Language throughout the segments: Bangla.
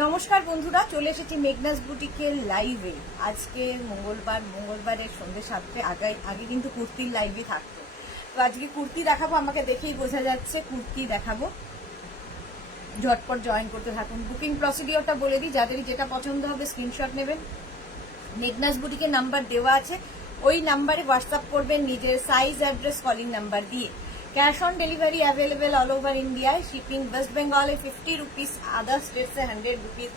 নমস্কার বন্ধুরা, চলে এসেছি মেঘনাস বুটিকের লাইভে। আজকে মঙ্গলবারের সন্ধ্যে 7টে আগে কিন্তু কুর্তির লাইভে থাকতো। তো আজকে কুর্তি দেখাবো, আমাকে দেখেই বোঝা যাচ্ছে কুর্তি দেখাবো। ঝটপট জয়েন করতে থাকুন। বুকিং প্রসিডিওরটা বলে দিই, যাদেরই যেটা পছন্দ হবে স্ক্রিনশট নেবেন। মেঘনাস বুটিকের নাম্বার দেওয়া আছে, ওই নাম্বারে হোয়াটসঅ্যাপ করবেন নিজের সাইজ, অ্যাড্রেস, কলিং নাম্বার দিয়ে। Cash on delivery available all over ইন্ডিয়ায়। শিপিং ওয়েস্ট বেঙ্গলে 50 রুপিস, আদার স্টেটসে 100 রুপিস।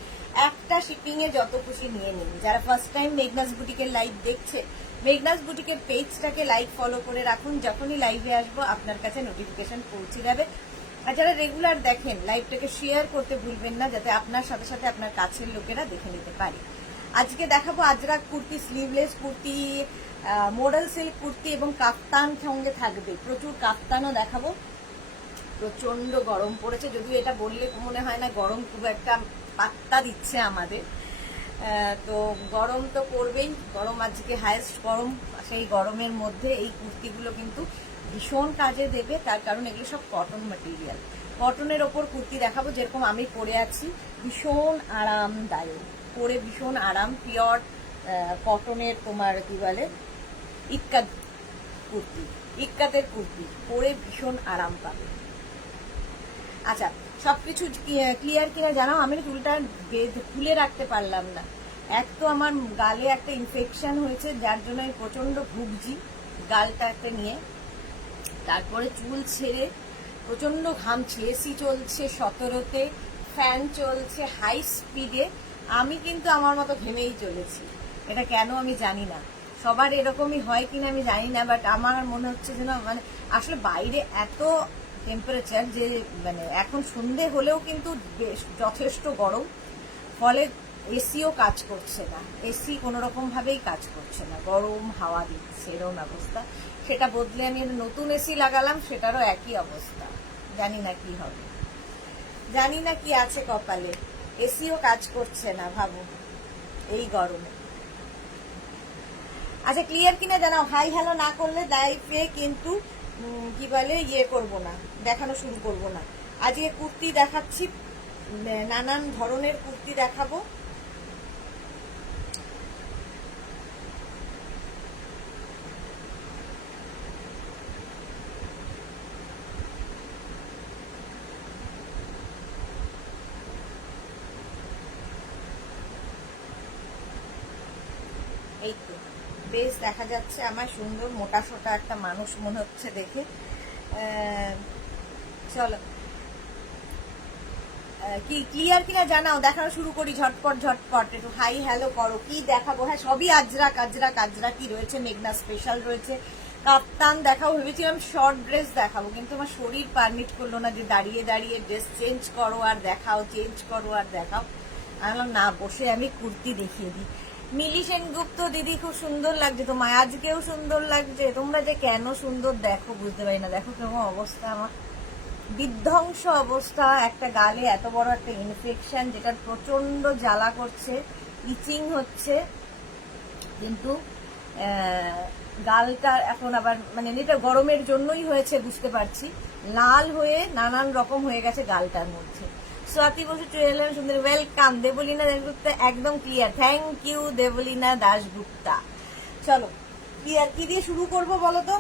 একটা শিপিং এ যত খুশি নিয়ে নিন। যারা ফার্স্ট টাইম মেঘনাস বুটিকের লাইভ দেখছে, মেঘনাস বুটিকের পেজটাকে লাইক ফলো করে রাখুন। যখনই লাইভে আসবো আপনার কাছে নোটিফিকেশন পৌঁছে যাবে। আর যারা রেগুলার দেখেন, লাইভটাকে শেয়ার করতে ভুলবেন না, যাতে আপনার সাথে সাথে আপনার কাছের লোকেরা দেখে নিতে পারে। আজকে দেখাবো Ajrak kurti, sleeveless kurti, model silk kurti এবং কাফতান সঙ্গে থাকবে। প্রচুর কাফতানও দেখাবো। প্রচন্ড গরম পড়েছে, যদিও এটা বললে মনে হয় না গরম খুব একটা পাত্তা দিচ্ছে আমাদের। তো গরম তো পড়বেই, গরম আজকে হাইয়েস্ট গরম। সেই গরমের মধ্যে এই কুর্তিগুলো কিন্তু ভীষণ কাজে দেবে, তার কারণ এগুলো সব কটন ম্যাটেরিয়াল। কটনের ওপর কুর্তি দেখাবো, যেরকম আমি পরে আছি, ভীষণ আরামদায়ক, পরে ভীষণ আরাম। পিওর কটনের, তোমার কি বলে, ইক্কাত কুর্তি, ইক্কাতের কুর্তি পরে ভীষণ আরাম পাবে। আচ্ছা, সবকিছু ক্লিয়ার কিনা জানাও। আমি চুলটা খুলে রাখতে পারলাম না। এক তো আমার গালে একটা ইনফেকশন হয়েছে, যার জন্য আমি প্রচন্ড ভুগছি গালটাকে নিয়ে। তারপরে চুল ছেড়ে প্রচন্ড ঘামছি। এসি চলছে 17তে, ফ্যান চলছে হাই স্পিডে। আমি কিন্তু আমার মতো ঘেমেই চলেছি। এটা কেন আমি জানি না, সবার এরকমই হয় কিনা আমি জানি না, বাট আমার মনে হচ্ছে যেন মানে আসলে বাইরে এত টেম্পারেচার যে মানে এখন সন্ধে হলেও কিন্তু বেশ যথেষ্ট গরম, ফলে এসিও কাজ করছে না। এসি কোনো রকম ভাবেই কাজ করছে না, গরম হাওয়া দিচ্ছে, এরকম অবস্থা। সেটা বদলে আমি নতুন এসি লাগালাম, সেটারও একই অবস্থা। জানি না কি হবে, জানি না কি আছে কপালে। এসিও কাজ করছে না, ভাবো এই গরমে। আচ্ছা, ক্লিয়ার কিনা জানাও। হাই হ্যালো না করলে লাইফে কিন্তু কি বলে করবো না, দেখানো শুরু করবো না। আজকে কুর্তি দেখাচ্ছি, নানান ধরনের কুর্তি দেখাবো। এই তো বেশ দেখা যাচ্ছে আমার, সুন্দর মোটা সোটা একটা মানুষ মনে হচ্ছে দেখে। চলো, কি ক্লিয়ার কিনা জানাও, দেখানো শুরু করি ঝটপট ঝটপট। একটু হাই হ্যালো করো। কি দেখাবো? হ্যাঁ, সবই আজরাক আজরাক আজরাকই রয়েছে। মেঘনা স্পেশাল রয়েছে, কাপ্তান দেখাবো। ভেবেছিলাম শর্ট ড্রেস দেখাবো, কিন্তু আমার শরীর পারমিট করলো না যে দাঁড়িয়ে দাঁড়িয়ে ড্রেস চেঞ্জ করো আর দেখাও, চেঞ্জ করো আর দেখাও। আমি না, বসে আমি কুর্তি দেখিয়ে দিই। মিলি সেনগুপ্ত দিদি, খুব সুন্দর লাগছে তোমায়, আজকেও সুন্দর লাগছে। তোমরা যে কেন সুন্দর দেখো বুঝতে পারি না। দেখো কেমন অবস্থা আমার, বিধ্বংস অবস্থা। একটা গালে এত বড় একটা ইনফেকশন, যেটা প্রচন্ড জ্বালা করছে, ইচিং হচ্ছে। কিন্তু গালটা এখন আবার মানে এটা গরমের জন্যই হয়েছে বুঝতে পারছি, লাল হয়ে নানান রকম হয়ে গেছে গালটার মধ্যে। স্বাতি বসু ট্রেলার সুন্দর, ওয়েলকাম। দেবলীনা দাশগুপ্তা একদম clear, thank you Debolina Dasgupta. চলো, ক্লিয়ার। কি দিয়ে শুরু করব বলো তো,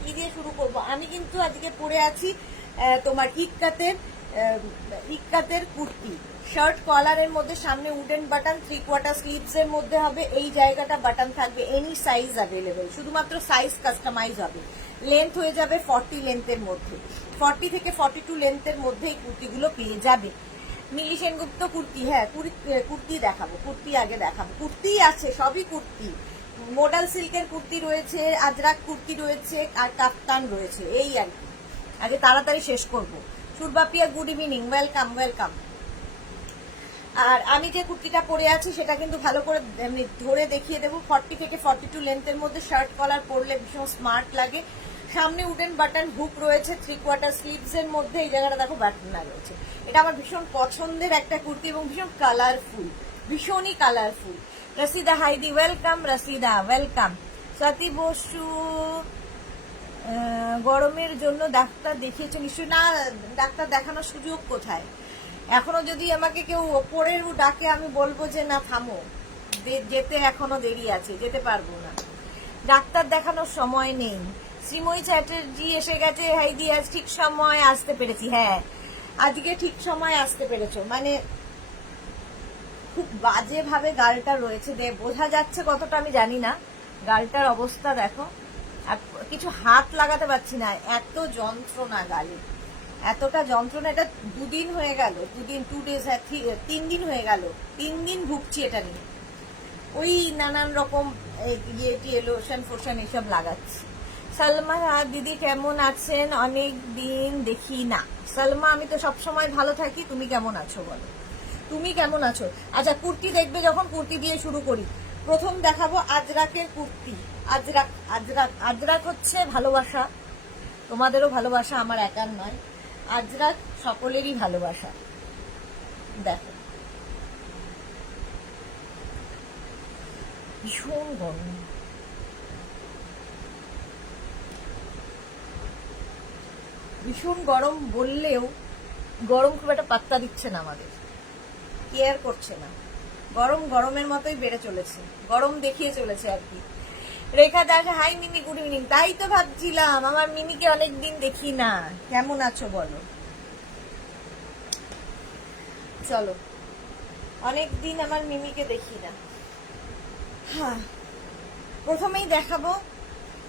কি দিয়ে শুরু করব? আমি কিন্তু আজকে পরে আছি তোমার ইক্কাতের কুর্তি। শার্ট কলারের মধ্যে সামনে উডেন বাটন, 3/4 স্লিভস এর মধ্যে হবে। এই জায়গাটা বাটন থাকবে। এনি সাইজ অ্যাভেলেবেল, শুধুমাত্র সাইজ কাস্টমাইজ হবে। লেন্থ হয়ে যাবে 40 লেন্থের মধ্যে, 40 থেকে 42 লেন্থের মধ্যে এই কুর্তিগুলো পেয়ে যাবে। মিলি সেনগুপ্ত কুর্তি, হ্যাঁ কুর্তি দেখাবো। কুর্তি আগে দেখাবো, কুর্তি আছে, সবই কুর্তি। মডেল সিল্কের কুর্তি রয়েছে, আজরাক কুর্তি রয়েছে, আর কাফতান রয়েছে। এই আর কি, আগে তাড়াতাড়ি শেষ করব। সুরবাপিয়া, গুড ইভিনিং, ওয়েলকাম ওয়েলকাম। আর আমি যে কুর্তিটা পরে আছি সেটা কিন্তু ভালো করে ধরে দেখিয়ে দেবো। 40 থেকে 42 লেন্থের মধ্যে শার্ট কলার পরলে ভীষণ স্মার্ট লাগে। সামনে উডেন বাটন হুক রয়েছে, 3/4 স্লিভস এর মধ্যে এই জায়গাটা দেখো বাটনা রয়েছে। এটা আমার ভীষণ পছন্দের একটা কুর্তি এবং ভীষণ কালারফুল, ভীষণই কালারফুল। রসিদা হাইদি, ওয়েলকাম রসিদা, ওয়েলকাম। স্বাতি বসু, গরমের জন্য ডাক্তার দেখিয়েছে নিশ্চয়ই? না, ডাক্তার দেখানোর সুযোগ কোথায়? এখনো যদি আমাকে কেউ ওপরের ডাকে আমি বলবো যে না থামো, যেতে এখনো দেরি আছে, যেতে পারবো না, ডাক্তার দেখানোর সময় নেই। শ্রীময়ী চ্যাটার্জি এসে গেছে, হাইদি আজ ঠিক সময় আসতে পেরেছি। হ্যাঁ, আজকে ঠিক সময় আসতে পেরেছো, মানে খুব বাজে ভাবে গালটা রয়েছে, বোঝা যাচ্ছে কতটা আমি জানি না, গালটার অবস্থা দেখো, আর কিছু হাত লাগাতে পারছি না, এত যন্ত্রণা গালে, এতটা যন্ত্রণা। এটা 2 দিন হয়ে গেল, 2 দিন 2 ডেজ, 3 দিন হয়ে গেল, 3 দিন ভুগছি এটা নিয়ে। ওই নানান রকম লোশন ফোশন এসব লাগাচ্ছি। সালমা দিদি কেমন আছেন? অনেক দিন দেখি না। সালমা আমি তো সবসময় ভালো থাকি, তুমি কেমন আছো বলো, তুমি কেমন আছো? আচ্ছা, কুর্তি দেখবে যখন, কুর্তি দিয়ে শুরু করি। প্রথম দেখাবো আজরাকের কুর্তি। আজরাক আজরাক আজরাক হচ্ছে ভালোবাসা, তোমাদেরও ভালোবাসা, আমার একার নয়। আজরাক সকলেরই ভালোবাসা। দেখো ভীষণ গরম, ভীষণ গরম বললেও গরম খুব একটা পাত্তা দিচ্ছে না, আমাদের কেয়ার করছে না, গরম গরমের মতোই বেড়ে চলেছে, গরম দেখিয়ে চলেছে আর কি। Rekha Das, hi Mini, good evening. তাই তো ভাবছিলাম, আমার মিনিকে অনেকদিন দেখি না, কেমন আছো বলো। চলো, অনেকদিন আমার মিমিকে দেখি না। হ্যাঁ, প্রথমেই দেখাবো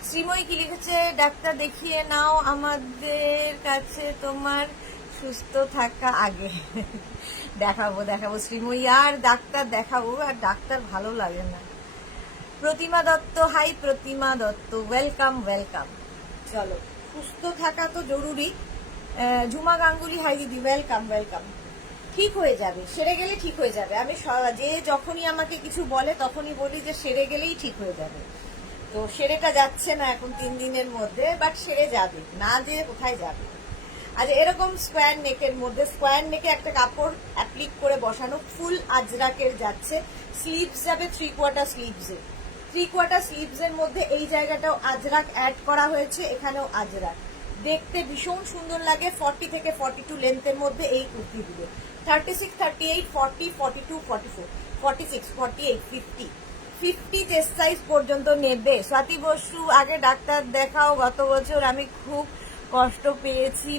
শ্রীময়ী কি লিখেছে, ডাক্তার দেখিয়ে নাও, আমাদের কাছে তোমার সুস্থ থাকা আগে। দেখাবো দেখাবো শ্রীময়ী, আর ডাক্তার দেখাবো, আর ডাক্তার ভালো লাগে না। প্রতিমা দত্ত, হাই প্রতিমা দত্ত, ওয়েলকাম ওয়েলকাম। চলো, সুস্থ থাকা তো জরুরি। ঝুমা গাঙ্গুলি, হাই দিদি, ওয়েলকাম ওয়েলকাম। ঠিক হয়ে যাবে, সেরে গেলে ঠিক হয়ে যাবে। আমি যে যখনই আমাকে কিছু বলে তখনই বলি যে সেরে গেলেই ঠিক হয়ে যাবে। তো সেরেটা যাচ্ছে না এখন 3 দিনের মধ্যে, বাট সেরে যাবে, না যে কোথায় যাবে। আর এরকম স্কোয়ার নেকের মধ্যে, স্কোয়ার নেকে একটা কাপড় অ্যাপ্লিক করে বসানো, ফুল আজরাকের যাচ্ছে। স্লিভস যাবে 3/4 স্লিভসে, 3/4 স্লিভসের মধ্যে এই জায়গাটাও আজরাক অ্যাড করা হয়েছে, এখানেও আজরাক, দেখতে ভীষণ সুন্দর লাগে। 40 থেকে 42 লেন্থের মধ্যে এই কুর্তিগুলো, 36, 38, 40, 42, 44, 46, 48, 50, 50 চেস্ট সাইজ পর্যন্ত নেবে। স্বাতি বসু, আগে ডাক্তার দেখাও, গত বছর আমি খুব কষ্ট পেয়েছি,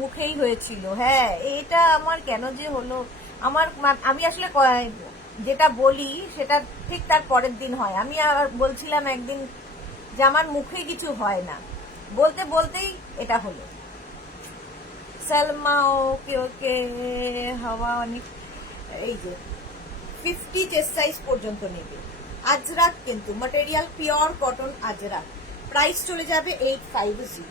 মুখেই হয়েছিল। হ্যাঁ, এটা আমার কেন যে হলো, আমি আসলে যেটা বলি সেটা ঠিক তার পরের দিন হয়। আমি আর বলছিলাম একদিন যে আমার মুখে কিছু হয় না, বলতে বলতেই এটা হলো। সালমা, ওকে ওকে, হাওয়া অনেক। এই যে 50 চেস্ট সাইজ পর্যন্ত নেবে। আজরাক কিন্তু material pure cotton Ajrak, price চলে যাবে 850।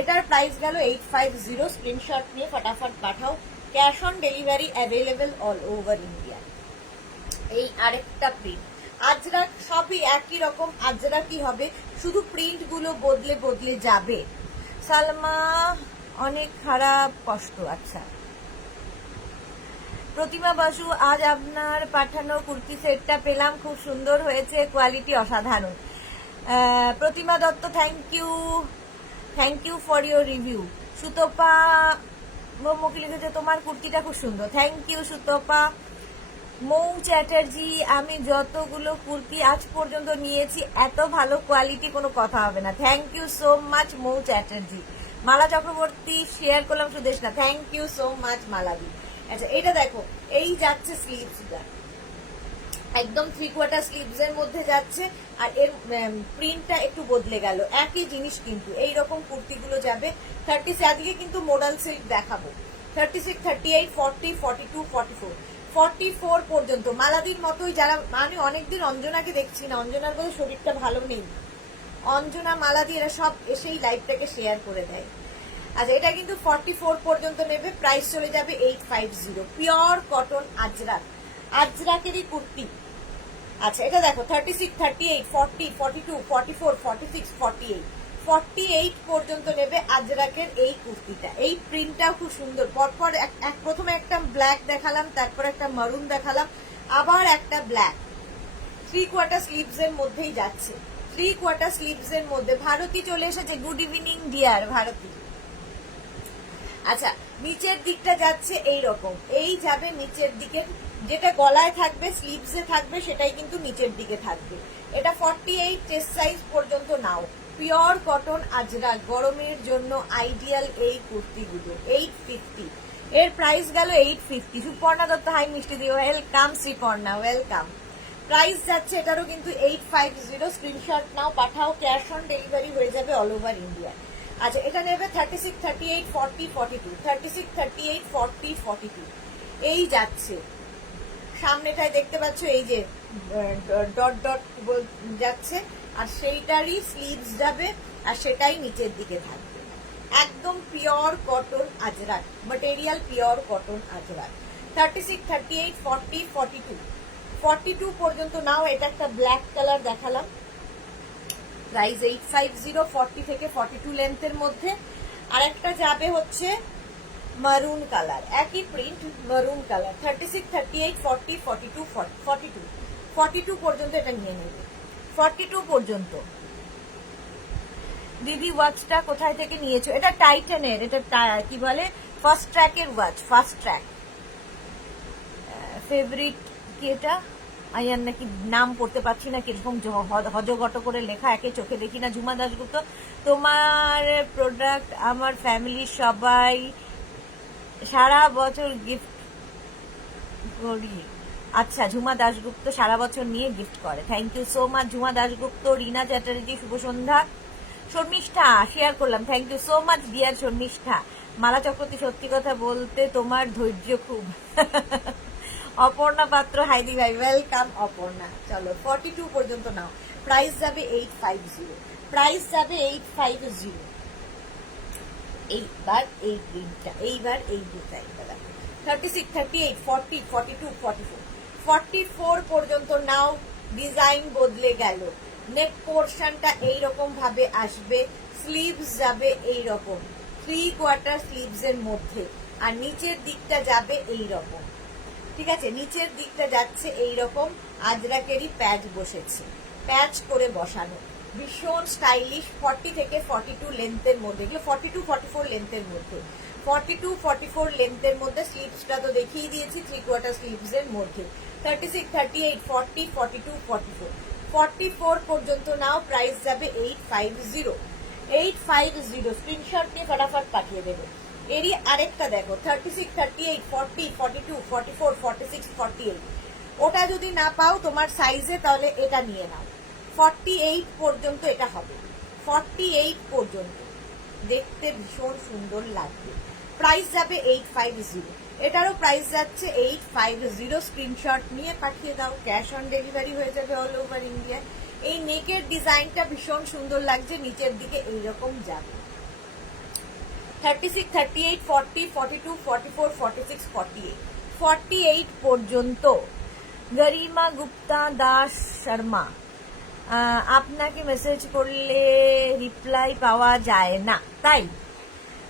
এটার প্রাইস গেল 850। স্ক্রিনশট নিয়ে ফটাফট পাঠাও, cash on delivery available all over India. এই আরেকটা প্রিন্ট আজরাক, সবই একই রকম আজরাকই হবে, শুধু প্রিন্ট গুলো বদলে বদলে যাবে। সালমা, অনেক খারাপ কষ্ট। আচ্ছা, প্রতিমা বাসু, আজ আপনার পাঠানো কুর্তি সেটটা পেলাম, খুব সুন্দর হয়েছে, কোয়ালিটি অসাধারণ। Pratima Dutta, thank you for your review. Sutapa মুখ লিখেছে, তোমার কুর্তিটা খুব সুন্দর, থ্যাংক ইউ সুতপা। মৌ চ্যাটার্জি, আমি যতগুলো কুর্তি আজ পর্যন্ত নিয়েছি এত ভালো কোয়ালিটি কোনো কথা হবে না, thank you so much Mou Chatterjee. Mala Chakraborty, share করলাম সুদেশ না, থ্যাংক ইউ সো মাচ মালাদি। আচ্ছা, এটা দেখো, এই যাচ্ছে স্লিভসটা, একদম 3/4 স্লিভস এর মধ্যে যাচ্ছে, আর এর প্রিন্টটা একটু বদলে গেল, একই জিনিস কিন্তু এইরকম কুর্তিগুলো যাবে। 30, আজকে কিন্তু মোডাল সিল্ক দেখাবো, 36, 38, 40, 42, 44, 44 পর্যন্ত। মালাদির মতোই যারা, আমি অনেকদিন অঞ্জনাকে দেখছি না, অঞ্জনার বোধহয় শরীরটা ভালো নেই, অঞ্জনা মালাদি এরা সব এসেই লাইভটাকে শেয়ার করে দেয়। আচ্ছা, এটা কিন্তু 44 পর্যন্ত নেবে, প্রাইস চলে যাবে 850। পিওর কটন আজরাক, আজরাকেরই কুর্তি। আচ্ছা, এটা দেখো 36, 38, 40, 42, 44, 46, 48, 48 পর্যন্ত নেবে আজরাকের এই কুর্তিটা। এই প্রিন্টটাও খুব সুন্দর, পরপর প্রথমে একটা ব্ল্যাক দেখালাম, তারপর একটা মারুন দেখালাম, আবার একটা ব্ল্যাক। 3/4 স্লিভস এর মধ্যেই যাচ্ছে, 3/4 স্লিভস এর মধ্যে। ভারতী চলে এসেছে, গুড ইভিনিং ডিয়ার ভারতী। আচ্ছা, নিচের দিকটা যাচ্ছে এই রকম, এই যাবে নিচের দিকে, যেটা গলায় থাকবে স্লিভসে থাকবে সেটাই কিন্তু নিচের দিকে থাকবে। এটা 48 চেস্ট সাইজ পর্যন্ত নাও। পিওর কটন আজরাক, গরমের জন্য আইডিয়াল এই কুর্তিগুলো। 850, এর প্রাইস গেল 850। সুপর্ণা দত্ত, হাই মিষ্টি দি, ওয়েলকাম শ্রীপর্ণা, ওয়েলকাম। প্রাইস যাচ্ছে এটারও কিন্তু 850। স্ক্রিনশট নাও, পাঠাও, ক্যাশ অন ডেলিভারি হয়ে যাবে অল ওভার ইন্ডিয়া। আচ্ছা, এটা নেবে 36, 38, 40, 42, 36, 38, 40, 42, এই যাচ্ছে। সামনেটায় দেখতে পাচ্ছ এই যে ডট ডট যাচ্ছে, আর সেইটারই স্লিভস যাবে, আর সেটাই নিচের দিকে থাকবে। একদম pure cotton Ajrak material, pure cotton Ajrak. 36, 38, 40, 42, 42 পর্যন্ত নাও। এটা একটা ব্ল্যাক কালার দেখালাম, প্রাইস 850, 40 থেকে 42 লেন্থের মধ্যে। আর একটা যাবে হচ্ছে মারুন কালার, একই প্রিন্ট, মারুন কালার। 36, 38, 40, 42, 42, 42 পর্যন্ত এটা নিয়ে নেবে। 42 পর্যন্ত। দিদি ওয়াচটা কোথায় থেকে নিয়েছো? এটা টাইটানের, এটা কি বলে, ফার্স্ট ট্র্যাকের ওয়াচ, ফার্স্ট ট্র্যাক। ফেভারিট কি এটা? আয়ার নাকি নাম পড়তে পারছি না, কিরকম হজগট করে লেখা, একে চোখে দেখি না। ঝুমা দাশগুপ্ত, তোমার প্রোডাক্ট আমার ফ্যামিলির সবাই সারা বছর গিফট করি। আচ্ছা, ঝুমা দাশগুপ্ত সারা বছর নিয়ে গিফট করে, thank you so much Jhuma Dasgupta. Rina Chatterjee, শুভ সন্ধ্যা। শর্মিষ্ঠা, শেয়ার করলাম, thank you so much dear Sharmistha. Mala Chakraborty, সত্যি কথা বলতে তোমার ধৈর্য খুব। অপর্ণা পাত্র, হাইদি ভাই, ওয়েলকাম অপর্ণা। চলো 42 পর্যন্ত নাও। প্রাইস যাবে 850, প্রাইস যাবে 850। এইবার এই প্রিন্টটা, এইবার এই ডিজাইনটা দেখো। 36, 38, 40, 42, 44, 44 পর্যন্ত নাও। ডিজাইন বদলে গেল, নেক পোর্শনটা এইরকম ভাবে আসবে, স্লিভস যাবে এইরকম 3/4 স্লিভস এর মধ্যে, আর নিচের দিকটা যাবে এইরকম। ঠিক আছে, নিচের দিকটা যাচ্ছে এইরকম, আজরাকেরই প্যাচ বসেছে, প্যাচ করে বসানো, ভীষণ স্টাইলিশ। 40 থেকে 42 লেন্থের মধ্যে, এগুলো 42, 44 লেন্থের মধ্যে, 42, 44 লেন্থের মধ্যে। স্লিভসটা তো দেখিয়ে দিয়েছি, 3/4 স্লিভস এর মধ্যে। 36, 38, 40, 42, 44, 44 পর্যন্ত নাও। প্রাইস যাবে 850, 850। স্ক্রিনশট নিয়ে ফটাফট পাঠিয়ে দেবে। এরই আরেকটা দেখো, 36, 38, 40, 42, 44, 46, 48। ওটা যদি না পাও তোমার সাইজে, তাহলে এটা নিয়ে নাও। 48 পর্যন্ত এটা হবে, 48 পর্যন্ত দেখতে ভীষণ সুন্দর লাগবে। প্রাইস যাবে 850, এটারও প্রাইস যাচ্ছে 850। স্ক্রিনশট নিয়ে পাঠিয়ে দাও, ক্যাশ অন ডেলিভারি হয়ে যাবে অল ওভার ইন্ডিয়া। এই নেকের ডিজাইনটা ভীষণ সুন্দর লাগছে, নিচের দিকে এইরকম যাবে। 36, 38, 40, 42, 44, 46, 48, 48 পর্যন্ত। গরিমা গুপ্তা দাস শর্মা, আপনাকে মেসেজ করলে রিপ্লাই পাওয়া যায় না, তাই?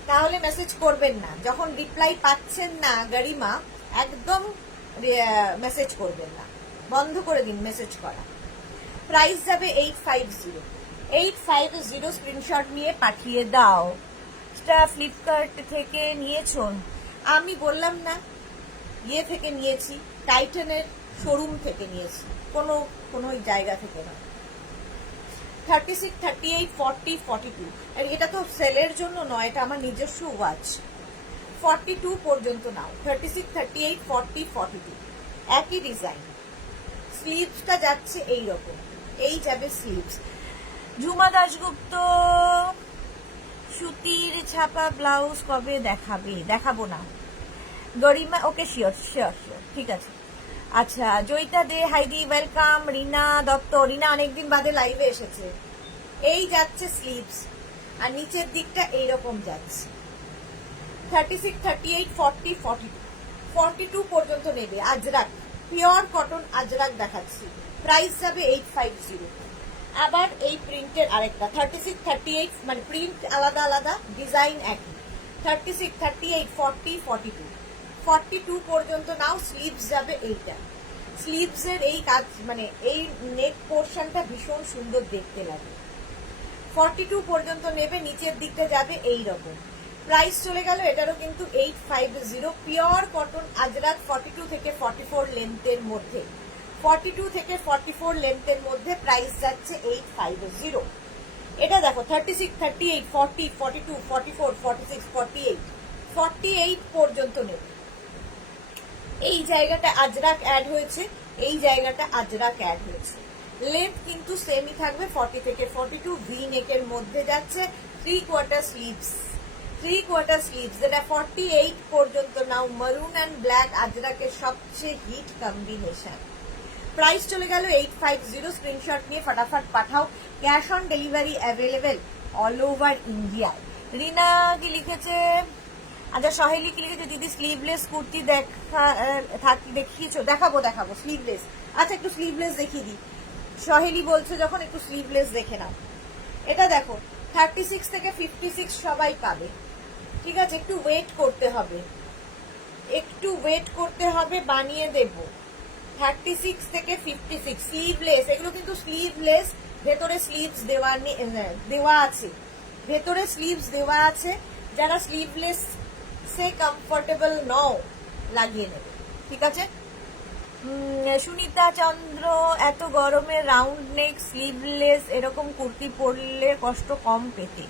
তাহলে মেসেজ করবেন না। যখন রিপ্লাই পাচ্ছেন না গরিমা, একদম মেসেজ করবেন না, বন্ধ করে দিন মেসেজ করা। প্রাইস যাবে 850, 850। স্ক্রিনশট নিয়ে পাঠিয়ে দাও। ফ্লিপকার্ট থেকে নিয়েছো? আমি বললাম না, ইয়ে থেকে নিয়েছি, টাইটানের শোরুম থেকে নিয়েছি, কোনো জায়গা থেকে না। 36, 38, 40, 42, এটা তো সেলের জন্য নয়, এটা আমার নিজস্ব ওয়াচ। 42 পর্যন্ত নাও। 36, 38, 40, 42, একই ডিজাইন। স্লিভসটা যাচ্ছে এইরকম, এই যাবে স্লিভস। ঝুমা দাশগুপ্ত, সুতির ছাপা ব্লাউজ কবে দেখাবে? দেখাবো না গরিমা, ওকে শিওর শিওর শিওর, ঠিক আছে। আচ্ছা, জয়িতা দে, হাইদি ওয়েলকাম। রিনা দত্ত, রিনা অনেকদিন বাদে লাইভে এসেছে। এই যাচ্ছে স্লিভস, আর নিচের দিকটা এইরকম যাচ্ছে। 36, 38, 40, 42, 42 পর্যন্ত নেবে। আজরাক, পিওর কটন আজরাক দেখাচ্ছি। প্রাইস যাবে 850। আবার এই প্রিন্টের আরেকটা 36, 38, মানে প্রিন্ট আলাদা আলাদা, ডিজাইন একই। 36, 38, 40, 42, 42 পর্যন্ত নাও। স্লিভস যাবে এইটা, স্লিভস এর এই কাজ, মানে এই নেক পোর্শনটা ভীষণ সুন্দর দেখতে লাগে। 42 পর্যন্ত নেবে, নিচের দিকটা যাবে এই রকম। প্রাইস চলে গেল এটারও কিন্তু 850, পিওর কটন আজরাক 42 থেকে 44 লেন্থের মধ্যে, 42 থেকে 44 লেন্থের মধ্যে প্রাইস যাচ্ছে 850। এটা দেখো 36, 38, 40, 42, 44, 46, 48, 48 পর্যন্ত নেবে। এই জায়গাটা আজরাক অ্যাড হয়েছে, এই জায়গাটা আজরাক অ্যাড হয়েছে। লেন্থ কিন্তু সেমই থাকবে 40 থেকে 42, ভি নেকের মধ্যে যাচ্ছে, 3/4 স্লিভস, 3/4 স্লিভস, যেটা 48 পর্যন্ত। নাও মারুন অ্যান্ড ব্ল্যাক আজরাকের সবচেয়ে হিট কম্বিনেশন। প্রাইস চলে গেল 850। স্ক্রিনশট নিয়ে ফটাফট পাঠাও। Cash on delivery available all over India. Rina কি লিখেছে, আচ্ছা সহেলি কি লিখেছে, দিদি স্লিভলেস কুর্তি দেখিয়েছো? দেখাবো দেখাবো স্লিভলেস। আচ্ছা একটু স্লিভলেস দেখিয়ে দিই। সহেলি বলছে যখন একটু স্লিভলেস দেখে নাও। এটা দেখো 36 থেকে 56 সবাই পাবে, ঠিক আছে? একটু ওয়েট করতে হবে, একটু ওয়েট করতে হবে, বানিয়ে দেব। 36 থেকে 56 স্লিভলেস, এগুলো কিন্তু স্লিভলেস, ভেতরে স্লিভস দেওয়া আছে, ভেতরে স্লিভস দেওয়া আছে। যারা স্লিভলেস সে কমফোর্টেবল নও লাগিয়ে নেবে, ঠিক আছে? সুনিতা চন্দ্র, এত গরমে রাউন্ড নেক স্লিভলেস এরকম কুর্তি পরলে কষ্ট কম পেতে।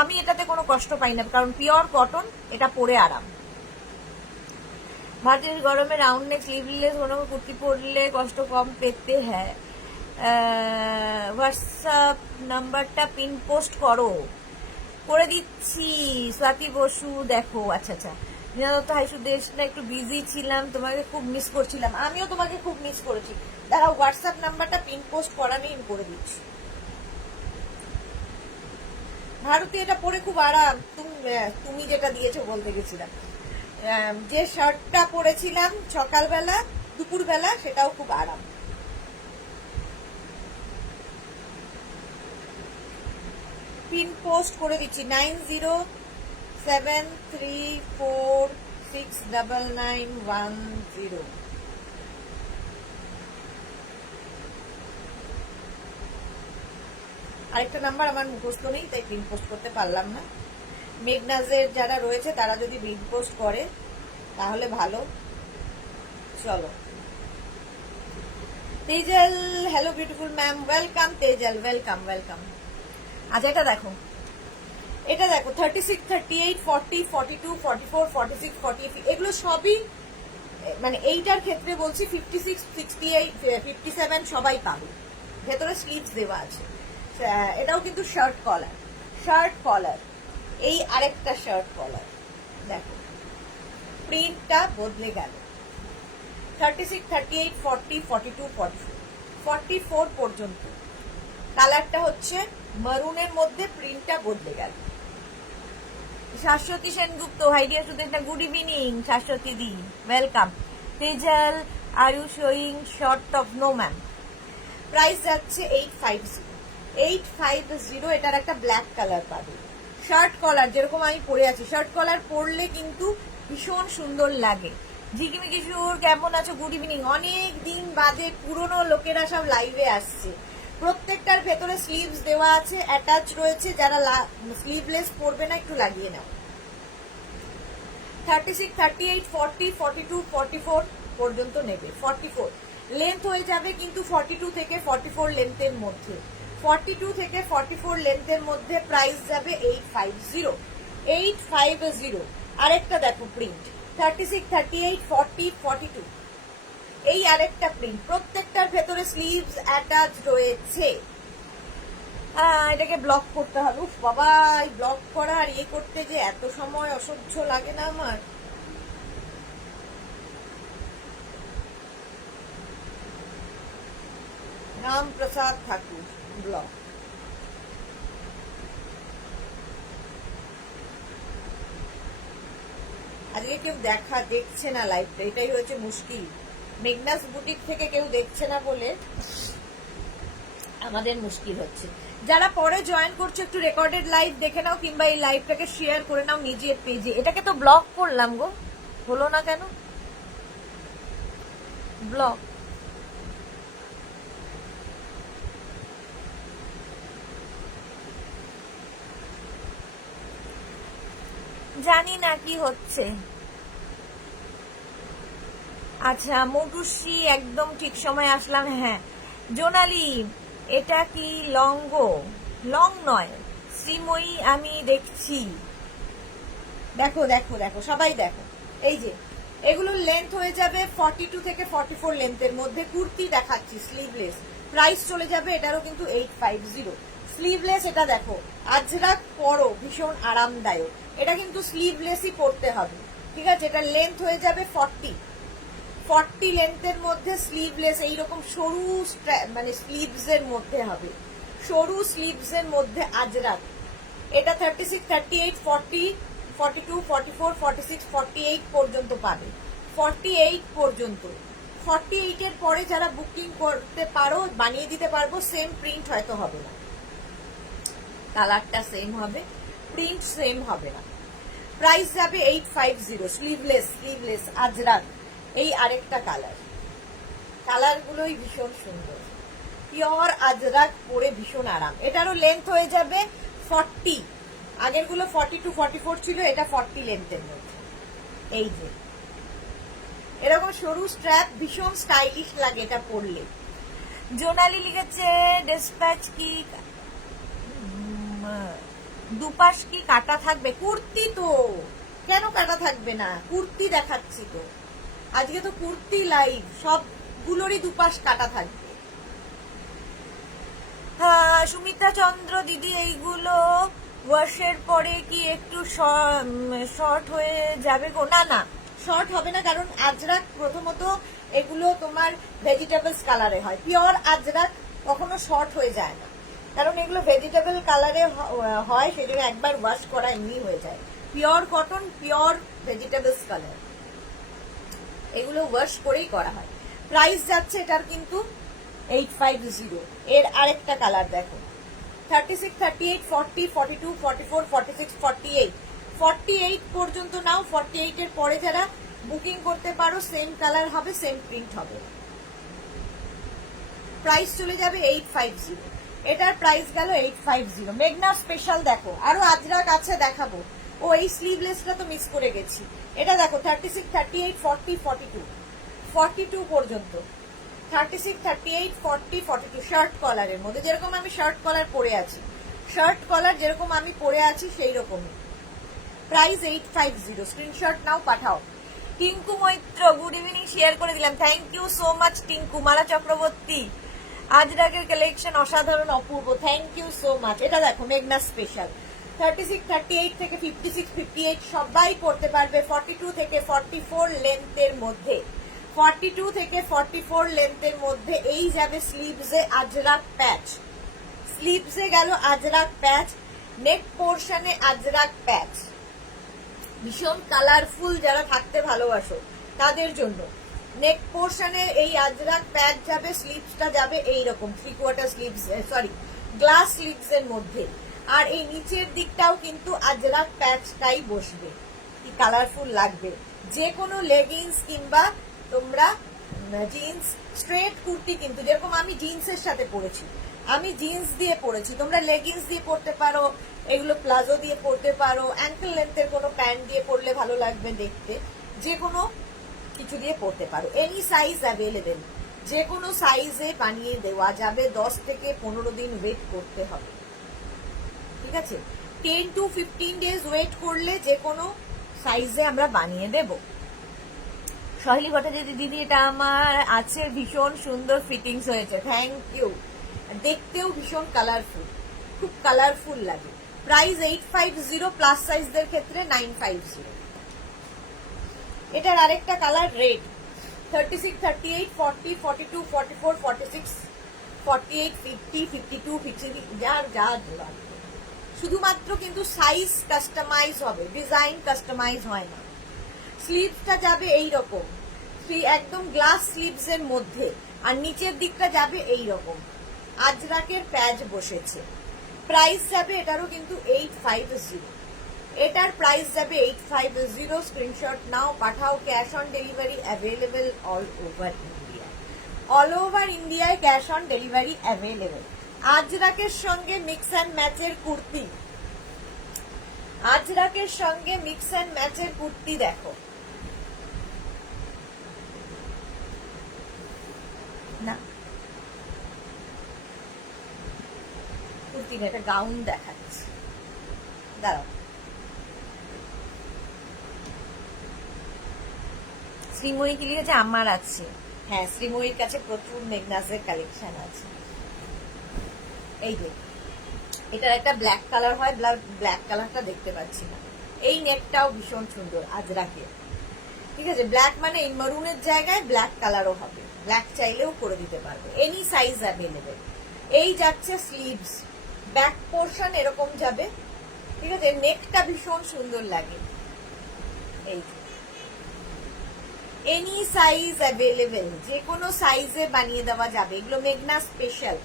আমি এটাতে কোনো কষ্ট পাই না, কারণ পিওর কটন, এটা পরে আরাম। ভারতের গরমে রাউন্ড নেক স্লিভলেস কোনো কুর্তি পরলে কষ্ট কম পেতে। হ্যাঁ, হোয়াটসঅ্যাপ নাম্বারটা পিন পোস্ট করো, করে দিচ্ছি। স্বাতি বসু দেখো, আচ্ছা আচ্ছা। দিনাদত্ত হাই সুদেশ, না একটু বিজি ছিলাম, তোমাকে খুব মিস করছিলাম। আমিও তোমাকে খুব মিস করেছি। দাঁড়াও, হোয়াটসঅ্যাপ নাম্বারটা পিন পোস্ট করা নেই, করে দিচ্ছি। ভারতী এটা পরে খুব আরাম। তুমি যেটা দিয়েছো বলতে গেছিলাম, যে শার্টটা পরেছিলাম সকালবেলা দুপুরবেলা, সেটাও খুব আরাম। পিন পোস্ট করে দিচ্ছি 9073469910। আরেকটা নাম্বার আমার মুখস্থ নেই, তাই পিন পোস্ট করতে পারলাম না। মেঘনাজের যারা রয়েছে তারা যদি পিন পোস্ট করে তাহলে ভালো। চলো, Tejal, hello beautiful ma'am, welcome Tejal, welcome welcome. আচ্ছা এটা দেখো, এটা দেখো 36, 38, 40, 42, 44, 46, 48, এগুলো সবই মানে এইটার ক্ষেত্রে বলছি 56, 68, 57 সবাই পাবে। ভেতরে স্লিভস দেওয়া আছে। এটাও কিন্তু শার্ট কলার, শার্ট কলার। এই আরেকটা শার্ট কলার দেখো, প্রিন্টটা বদলে গেল। 36, 38, 40, 42, 44, 44 পর্যন্ত। কালারটা হচ্ছে মারুনের মধ্যে, প্রিন্টটা বদলে গেল। শাশ্বতী সেনগুপ্ত, হাইডিয়া সুদেশ, গুড ইভিনিং শাশ্বতী দি, welcome. Tejal, are you showing short of? No ma'am. Price যাচ্ছে 850, 850। এটার একটা ব্ল্যাক কালার পাবে। শার্ট কলার যেরকম আমি পরে আছি, শার্ট কলার পরলে কিন্তু ভীষণ সুন্দর লাগে। ঝিকিমি কিশোর, কেমন আছো? Good evening. অনেক দিন বাদে পুরনো লোকেরা সব লাইভে আসছে। প্রত্যেকটার ভেতরে স্লিভস দেওয়া আছে, অ্যাটাচ রয়েছে। যারা স্লিভলেস পরবে না একটু লাগিয়ে নাও। 36, 38, 40, 42, 44 পর্যন্ত নেবে। 44 লেন্থ হয়ে যাবে কিন্তু 42 থেকে 44 লেন্থের মধ্যে, 42 থেকে 44 লেন্থের মধ্যে প্রাইস যাবে 850, 850। আরেকটা দেখো প্রিন্ট 36, 38, 40, 42, এই আরেকটা প্রিন্ট। প্রত্যেকটার ভেতরে স্লিভস অ্যাটাচ রয়েছে। এটাকে ব্লক করতে হবে। উফ বাবা, এই ব্লক করা আর ইয়ে করতে যে এত সময় অসহ্য লাগে না আমার। রাম প্রসাদ ঠাকুর ব্লক। আজকে কেউ দেখছে না লাইভটা, এটাই হচ্ছে মুশকিল। মেঘনাস বুটিক থেকে কেউ দেখছে না বলে আমাদের মুশকিল হচ্ছে। যারা পরে জয়েন করছো একটু রেকর্ডেড লাইভ দেখে নাও, কিংবা এই লাইভটাকে শেয়ার করে নাও নিজের পেজে। এটাকে তো ব্লক করলাম গো, হলো না কেন ব্লক? জানি না কি হচ্ছে। আচ্ছা মধুশ্রী একদম ঠিক সময় আসলাম। হ্যাঁ জোনালি, এটা কি লঙ্গো? লং নয় শ্রীময়ী, আমি দেখছি। দেখো দেখো দেখো সবাই দেখো, এই যে এগুলোর লেন্থ হয়ে যাবে 42 থেকে 44 লেন্থের মধ্যে। কুর্তি দেখাচ্ছি স্লিভলেস, প্রাইস চলে যাবে এটারও কিন্তু 850। স্লিভলেস এটা দেখো, আজরাক পরো, ভীষণ আরামদায়ক। এটা কিন্তু স্লিভলেসই পরতে হবে, ঠিক আছে? এটা লেন্থ হয়ে যাবে 40 লেন্থের মধ্যে স্লিভলেস, এইরকম সরু মানে স্লিভস এর মধ্যে হবে, সরু স্লিভস এর মধ্যে আজরাক। এটা 36, 38, 40, 42, 44, 46, 48 পর্যন্ত পাবে। 48 পর্যন্ত। 48 এর পরে যারা বুকিং করতে পারো বানিয়ে দিতে পারবো। সেম প্রিন্ট হয়তো হবে না, কালারটা সেম হবে, প্রিন্ট সেম হবে না। প্রাইস যাবে 850। স্লিভলেস আজরাক। এই আরেকটা কালারগুলোই ভীষণ সুন্দর, পিওর আজরাক পরে ভীষণ আরাম। এটারও লেন্থ হয়ে যাবে 40। আগেরগুলো 42, 44 ছিল, এটা 40 লেন্থের মধ্যে। এই যে এরকম সরু স্ট্র্যাপ, ভীষণ স্টাইলিশ লাগে এটা পরলে। জোনালি লিখেছে ডিসপ্যাচ কি দুপাশ কি কাটা থাকবে? কুর্তি তো, কেন কাটা থাকবে না? কুর্তি দেখাচ্ছি তো, আজকে তো কুর্তি লাইভ, সবগুলোরই দুপাশ কাটা থাকবে। হ্যাঁ সুমিতা চন্দ্র দিদি, এইগুলো ওয়াশের পরে কি একটু শর্ট হয়ে যাবে গো? না না, শর্ট হবে না, কারণ আজরাক প্রথমত এগুলো তোমার ভেজিটেবলস কালারে হয়। পিওর আজরাক কখনো শর্ট হয়ে যায় না, কারণ এগুলো ভেজিটেবল কালারে হয়, সেই জন্য একবার ওয়াশ করা এমনি হয়ে যায়। Pure cotton, pure vegetables colour, এগুলো ওয়াশ করেই করা হয়। প্রাইস যাচ্ছে এটার কিন্তু 850। এর আরেকটা কালার দেখো, 36, 38, 40, 42, 44, 46, 48। 48 পর্যন্ত নাও। 48 এর পরে যারা বুকিং করতে পারো, সেম কালার হবে, সেম প্রিন্ট হবে। প্রাইস চলে যাবে 850। এটার প্রাইস গেল 850। মেঘনা স্পেশাল দেখো, আরো আজরাক আছে দেখাবো। ও এই স্লিভলেসটা তো মিস করে গেছি। এটা দেখো 36, 38, 40, 42, 42 পর্যন্ত। 36, 38, 40, 42 শার্ট কলারের মধ্যে, যেরকম আমি শার্ট কলার পরে আছি, শার্ট কলার যেরকম আমি পরে আছি সেই রকমই। প্রাইস 850। স্ক্রিনশট নাও, পাঠাও। Tinku Maitra, good evening, share করে দিলাম। Thank you so much Tinku. Mala Chakraborty, আজরাকের কালেকশন অসাধারণ, অপূর্ব, থ্যাংক ইউ সো মাচ। এটা দেখো মেঘনা স্পেশাল, 36, 38 থেকে 56, 58 সবাই পড়তে পারবে। 42 থেকে 44 লেন্থের মধ্যে, 42 থেকে 44 লেন্থের মধ্যে। এই যাবে স্লিভসে আজরাক প্যাচ, স্লিভসে গেল আজরাক প্যাচ, নেক পোর্শনে আজরাক প্যাচ, ভীষণ কালারফুল যারা থাকতে ভালোবাসো তাদের জন্য। নেক পোর্শনে এই আজরাক প্যাচ যাবে, স্লিভসটা যাবে এইরকম 3/4 স্লিভস, সরি গ্লাস স্লিভস এর মধ্যে। আর এই নিচের দিকটাও কিন্তু আজরাক প্যাচটাই বসবে, কি কালারফুল লাগবে। যে কোনো লেগিংস কিংবা তোমরা জিন্স, স্ট্রেট কুর্তি, কিন্তু যেরকম আমি জিন্সের সাথে পরেছি, আমি জিন্স দিয়ে পরেছি, তোমরা লেগিংস দিয়ে পরতে পারো, এগুলো প্লাজো দিয়ে পরতে পারো, অ্যাঙ্কেল লেন্থের কোনো প্যান্ট দিয়ে পরলে ভালো লাগবে দেখতে, যে কোনো কিছু দিয়ে পরতে পারো। এনি সাইজ অ্যাভেলেবেল, যে কোনো সাইজে বানিয়ে দেওয়া যাবে। 10 থেকে 15 দিন ওয়েট করতে হবে, ঠিক আছে? 10 to 15 ডেজ ওয়েট করলে যে কোনো সাইজে আমরা বানিয়ে দেব। সহেলি ভট্টাচার্য দিদি, এটা আমার আছে, ভীষণ সুন্দর ফিটিংস হয়েছে। Thank you. দেখতেও ভীষণ কালারফুল, খুব কালারফুল লাগে। প্রাইস 850, প্লাস সাইজদের ক্ষেত্রে 950। এটার আরেকটা কালার রেড, 36, 38, 40, 42, 44, 46, 48, 50, 52, 53, যার যা জোড়া। শুধুমাত্র কিন্তু সাইজ কাস্টমাইজ হবে, ডিজাইন কাস্টমাইজ হয় না। স্লিভসটা যাবে এইরকম, একদম গ্লাস স্লিভস এর মধ্যে, আর নিচের দিকটা যাবে এইরকম আজরাকের প্যাচ বসেছে। প্রাইস যাবে এটারও কিন্তু 850। এটার প্রাইস যাবে 850। স্ক্রিনশট নাও, পাঠাও। Cash on delivery available all over India, all over ইন্ডিয়ায় ক্যাশ অন ডেলিভারি অ্যাভেলেবেল। আজরাকের সঙ্গে মিক্স অ্যান্ড ম্যাচের কুর্তি, আজরাকের সঙ্গে মিক্স অ্যান্ড ম্যাচের কুর্তি দেখো না, কুর্তি না, একটা গাউন দেখাচ্ছে, দাঁড়াও। শ্রীময়ী কি লিখেছে আমার আছে। হ্যাঁ, শ্রীময়ীর কাছে প্রচুর মেঘনাজের কালেকশন আছে। এই যে এটার একটা ব্ল্যাক কালার হয়, ব্ল্যাক কালারটা দেখতে পাচ্ছি না। এই নেকটাও ভীষণ সুন্দর আজরাকে, ঠিক আছে। ব্ল্যাক মানে এই মারুনের জায়গায় ব্ল্যাক কালারও হবে, ব্ল্যাক চাইলেও করে দিতে পারবে, এনি সাইজ অ্যাভেলেবেল। এই যাচ্ছে স্লিভস, ব্যাক পোর্শন এরকম যাবে, ঠিক আছে। নেকটা ভীষণ সুন্দর লাগে। এই এনি সাইজ অ্যাভেলেবেল, যে কোনো সাইজে বানিয়ে দেওয়া যাবে। এগুলো মেঘনা স্পেশাল,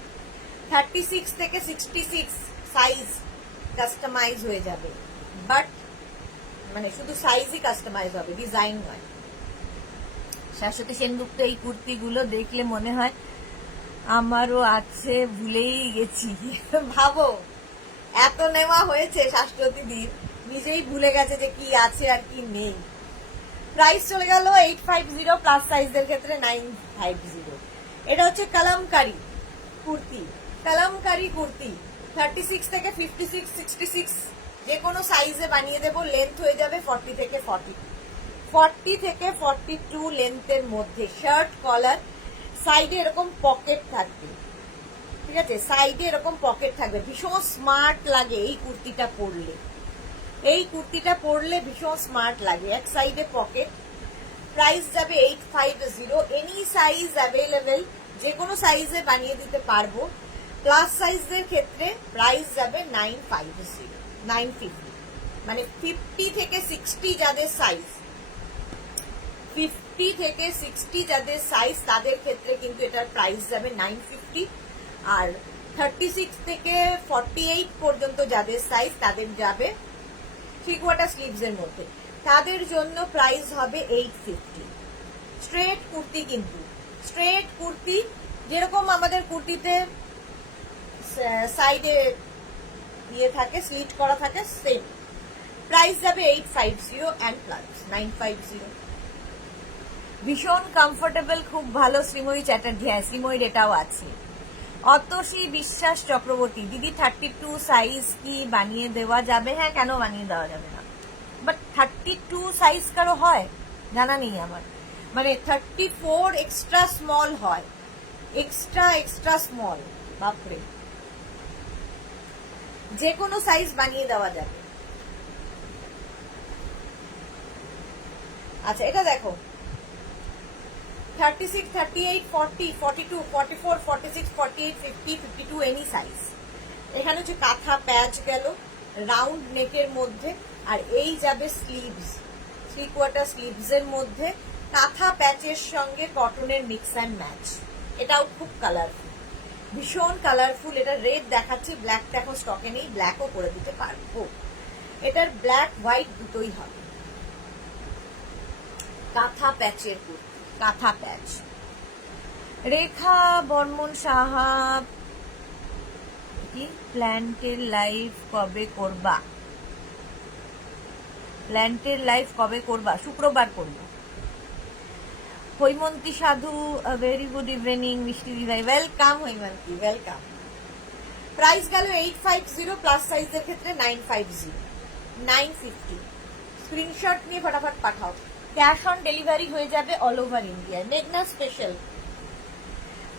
36 থেকে 66 সাইজ কাস্টমাইজ হয়ে যাবে, বাট মানে শুধু সাইজই কাস্টমাইজ হবে, ডিজাইন নয়। শাশ্বতী সেনগুপ্ত এই কুর্তিগুলো দেখলে মনে হয় আমারও আছে, ভুলেই গেছি। ভাবো, এত নেওয়া হয়েছে শাশ্বতী দিন, নিজেই ভুলে গেছে যে কি আছে আর কি নেই। প্রাইস চলে গেল 850, প্লাস সাইজের ক্ষেত্রে 950। এটা হচ্ছে কালামকারী কুর্তি, কালামকারী কুর্তি 36 থেকে 56 66 যে কোনো সাইজে বানিয়ে দেবো। লেন্থ হয়ে যাবে 40 থেকে 42 লেন্থের মধ্যে। শার্ট কলার, সাইডে এরকম পকেট থাকবে, ঠিক আছে, সাইডে এরকম পকেট থাকবে। ভীষণ স্মার্ট লাগে এই কুর্তিটা পরলে, এই কুর্তিটা পরলে ভীষণ স্মার্ট লাগে। এক সাইডে পকেট। প্রাইস যাবে 850, এনি সাইজ অ্যাভেলেবেল, যে কোনো সাইজে বানিয়ে দিতে পারবো। প্লাস সাইজের ক্ষেত্রে প্রাইস যাবে 950, মানে 50 থেকে 60 যাদের সাইজ, 50 থেকে 60 যাদের সাইজ তাদের ক্ষেত্রে কিন্তু এটার প্রাইস যাবে 950। আর 36 থেকে 48 পর্যন্ত যাদের সাইজ তাদের যাবে 3/4 স্লিভস এর মধ্যে, তাদের জন্য প্রাইস হবে 850। স্ট্রেট কুর্তি, কিন্তু স্ট্রেট কুর্তি যেরকম আমাদের কুর্তিতে সাইডে ইয়ে থাকে, স্লিট করা থাকে, সেম প্রাইস যাবে 850 অ্যান্ড প্লাস 950। ভীষণ কমফোর্টেবল, খুব ভালো। শ্রীময়ী চ্যাটার্জি, হ্যাঁ শ্রীময়ীর এটাও আছে। অতসী বিশ্বাস চক্রবর্তী, দিদি 32 সাইজ কি বানিয়ে দেওয়া যাবে? হ্যাঁ, কেন বানিয়ে দেওয়া যাবে না, বাট 32 সাইজ কারো হয় জানা নেই আমার। মানে 34 এক্সট্রা স্মল হয়, এক্সট্রা স্মল, বাপরে। যে কোনো সাইজ বানিয়ে দেওয়া যাবে। আচ্ছা, এটা দেখো 36, 38, 40, 42, 44, 46, 48, 50, 52 এনি সাইজ। এখানে হচ্ছে কাঁথা প্যাচ গেল রাউন্ড নেকের মধ্যে, আর এই যাবে স্লিভস, 3/4 স্লিভস এর মধ্যে কাঁথা প্যাচের সঙ্গে কটনের মিক্স অ্যান্ড ম্যাচ। এটাও খুব কালারফুল, ভীষণ কালারফুল। এটা রেড দেখাচ্ছি, ব্ল্যাকটা এখন স্টকে নেই, ব্ল্যাকও করে দিতে পারবো। এটার ব্ল্যাক হোয়াইট দুটোই হবে। কাঁথা প্যাচের কুর্তি, কাঁথা প্যাচ। রেখা বর্মন সাহা, কি প্ল্যান্টের লাইভ কবে করবা? প্ল্যান্টের লাইভ কবে করবা? শুক্রবার করবো। হৈমন্তী সাধু, ভেরি গুড ইভিনিং। মিষ্টি দিদাই, ওয়েলকাম হৈমন্তী, ওয়েলকাম। প্রাইস গেল 850, প্লাস সাইজের ক্ষেত্রে 950, 950। স্ক্রিনশট নিয়ে ফটাফট পাঠাও। ক্যাশ অন ডেলিভারি হয়ে যাবে অল ওভার ইন্ডিয়া। মেঘনা স্পেশাল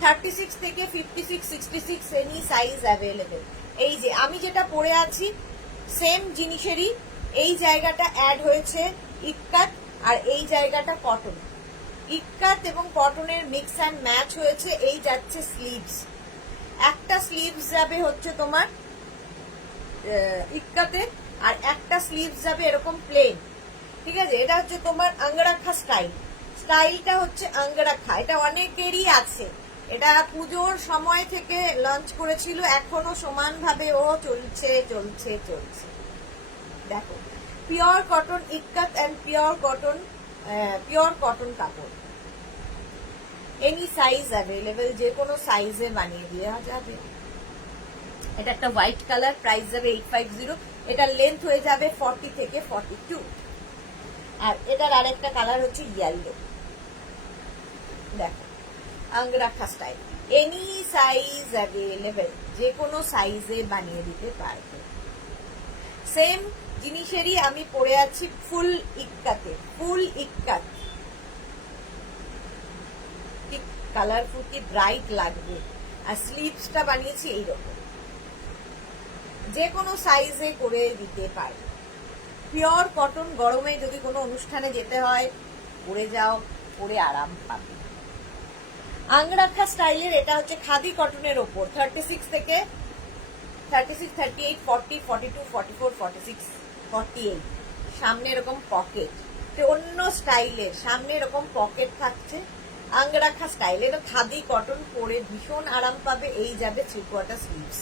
36 থেকে 56, 66 এনি সাইজ অ্যাভেলেবেল। এই যে আমি যেটা পরে আছি সেম জিনিসেরই এই জায়গাটা অ্যাড হয়েছে ইক্কাত, আর এই জায়গাটা কটন। ইক্কাত এবং কটনের মিক্স অ্যান্ড ম্যাচ হয়েছে। এই যাচ্ছে স্লিভস, একটা স্লিভস যাবে হচ্ছে তোমার ইক্কাতে, আর একটা স্লিভস যাবে এরকম প্লেন, ঠিক আছে। এটা হচ্ছে তোমার আঙ্গরাখা স্টাইল, স্টাইলটা হচ্ছে আঙ্গরাখা। এটা অনেকেরই আছে, এটা পুজোর সময় থেকে লঞ্চ করেছিল, এখনো সমানভাবে ও চলছে চলছে চলছে। দেখো, pure cotton ikat and pure cotton কাপড়, এনি সাইজ অ্যাভেলেবেল, যে কোনো সাইজে বানিয়ে দেওয়া যাবে। এটা একটা হোয়াইট কালার, প্রাইস যাবে 850। এটার লেন্থ হয়ে যাবে 40 থেকে 42। আর এটার আরেকটা কালার হচ্ছে ইয়েলো। দেখো আঙ্গরাখা স্টাইল, এনি সাইজ অ্যাভেলেবেল, যে কোনো সাইজে বানিয়ে দিতে পারবে। সেম জিনিসেরই আমি পরে আছি ফুল ইক্কাতে, ফুল ইক্কাত, ঠিক কালারফুল কি ব্রাইট লাগবে। আর স্লিভসটা বানিয়েছি এইরকম, যে কোনো সাইজে করে দিতে পারবে। পিওর কটন, গরমে যদি কোনো অনুষ্ঠানে যেতে হয় পরে যাও, পরে আরাম পাবে। আঙ্গরাখা স্টাইলের এটা হচ্ছে খাদি কটনের ওপর, 36 থেকে 36, 38, 40, 42, 44, 46, 48। সামনে এরকম পকেট, অন্য স্টাইলের সামনে এরকম পকেট থাকছে। আঙ্গরাখা স্টাইল, এটা খাদি কটন, পরে ভীষণ আরাম পাবে। এই যাবে 3/4 স্লিভস,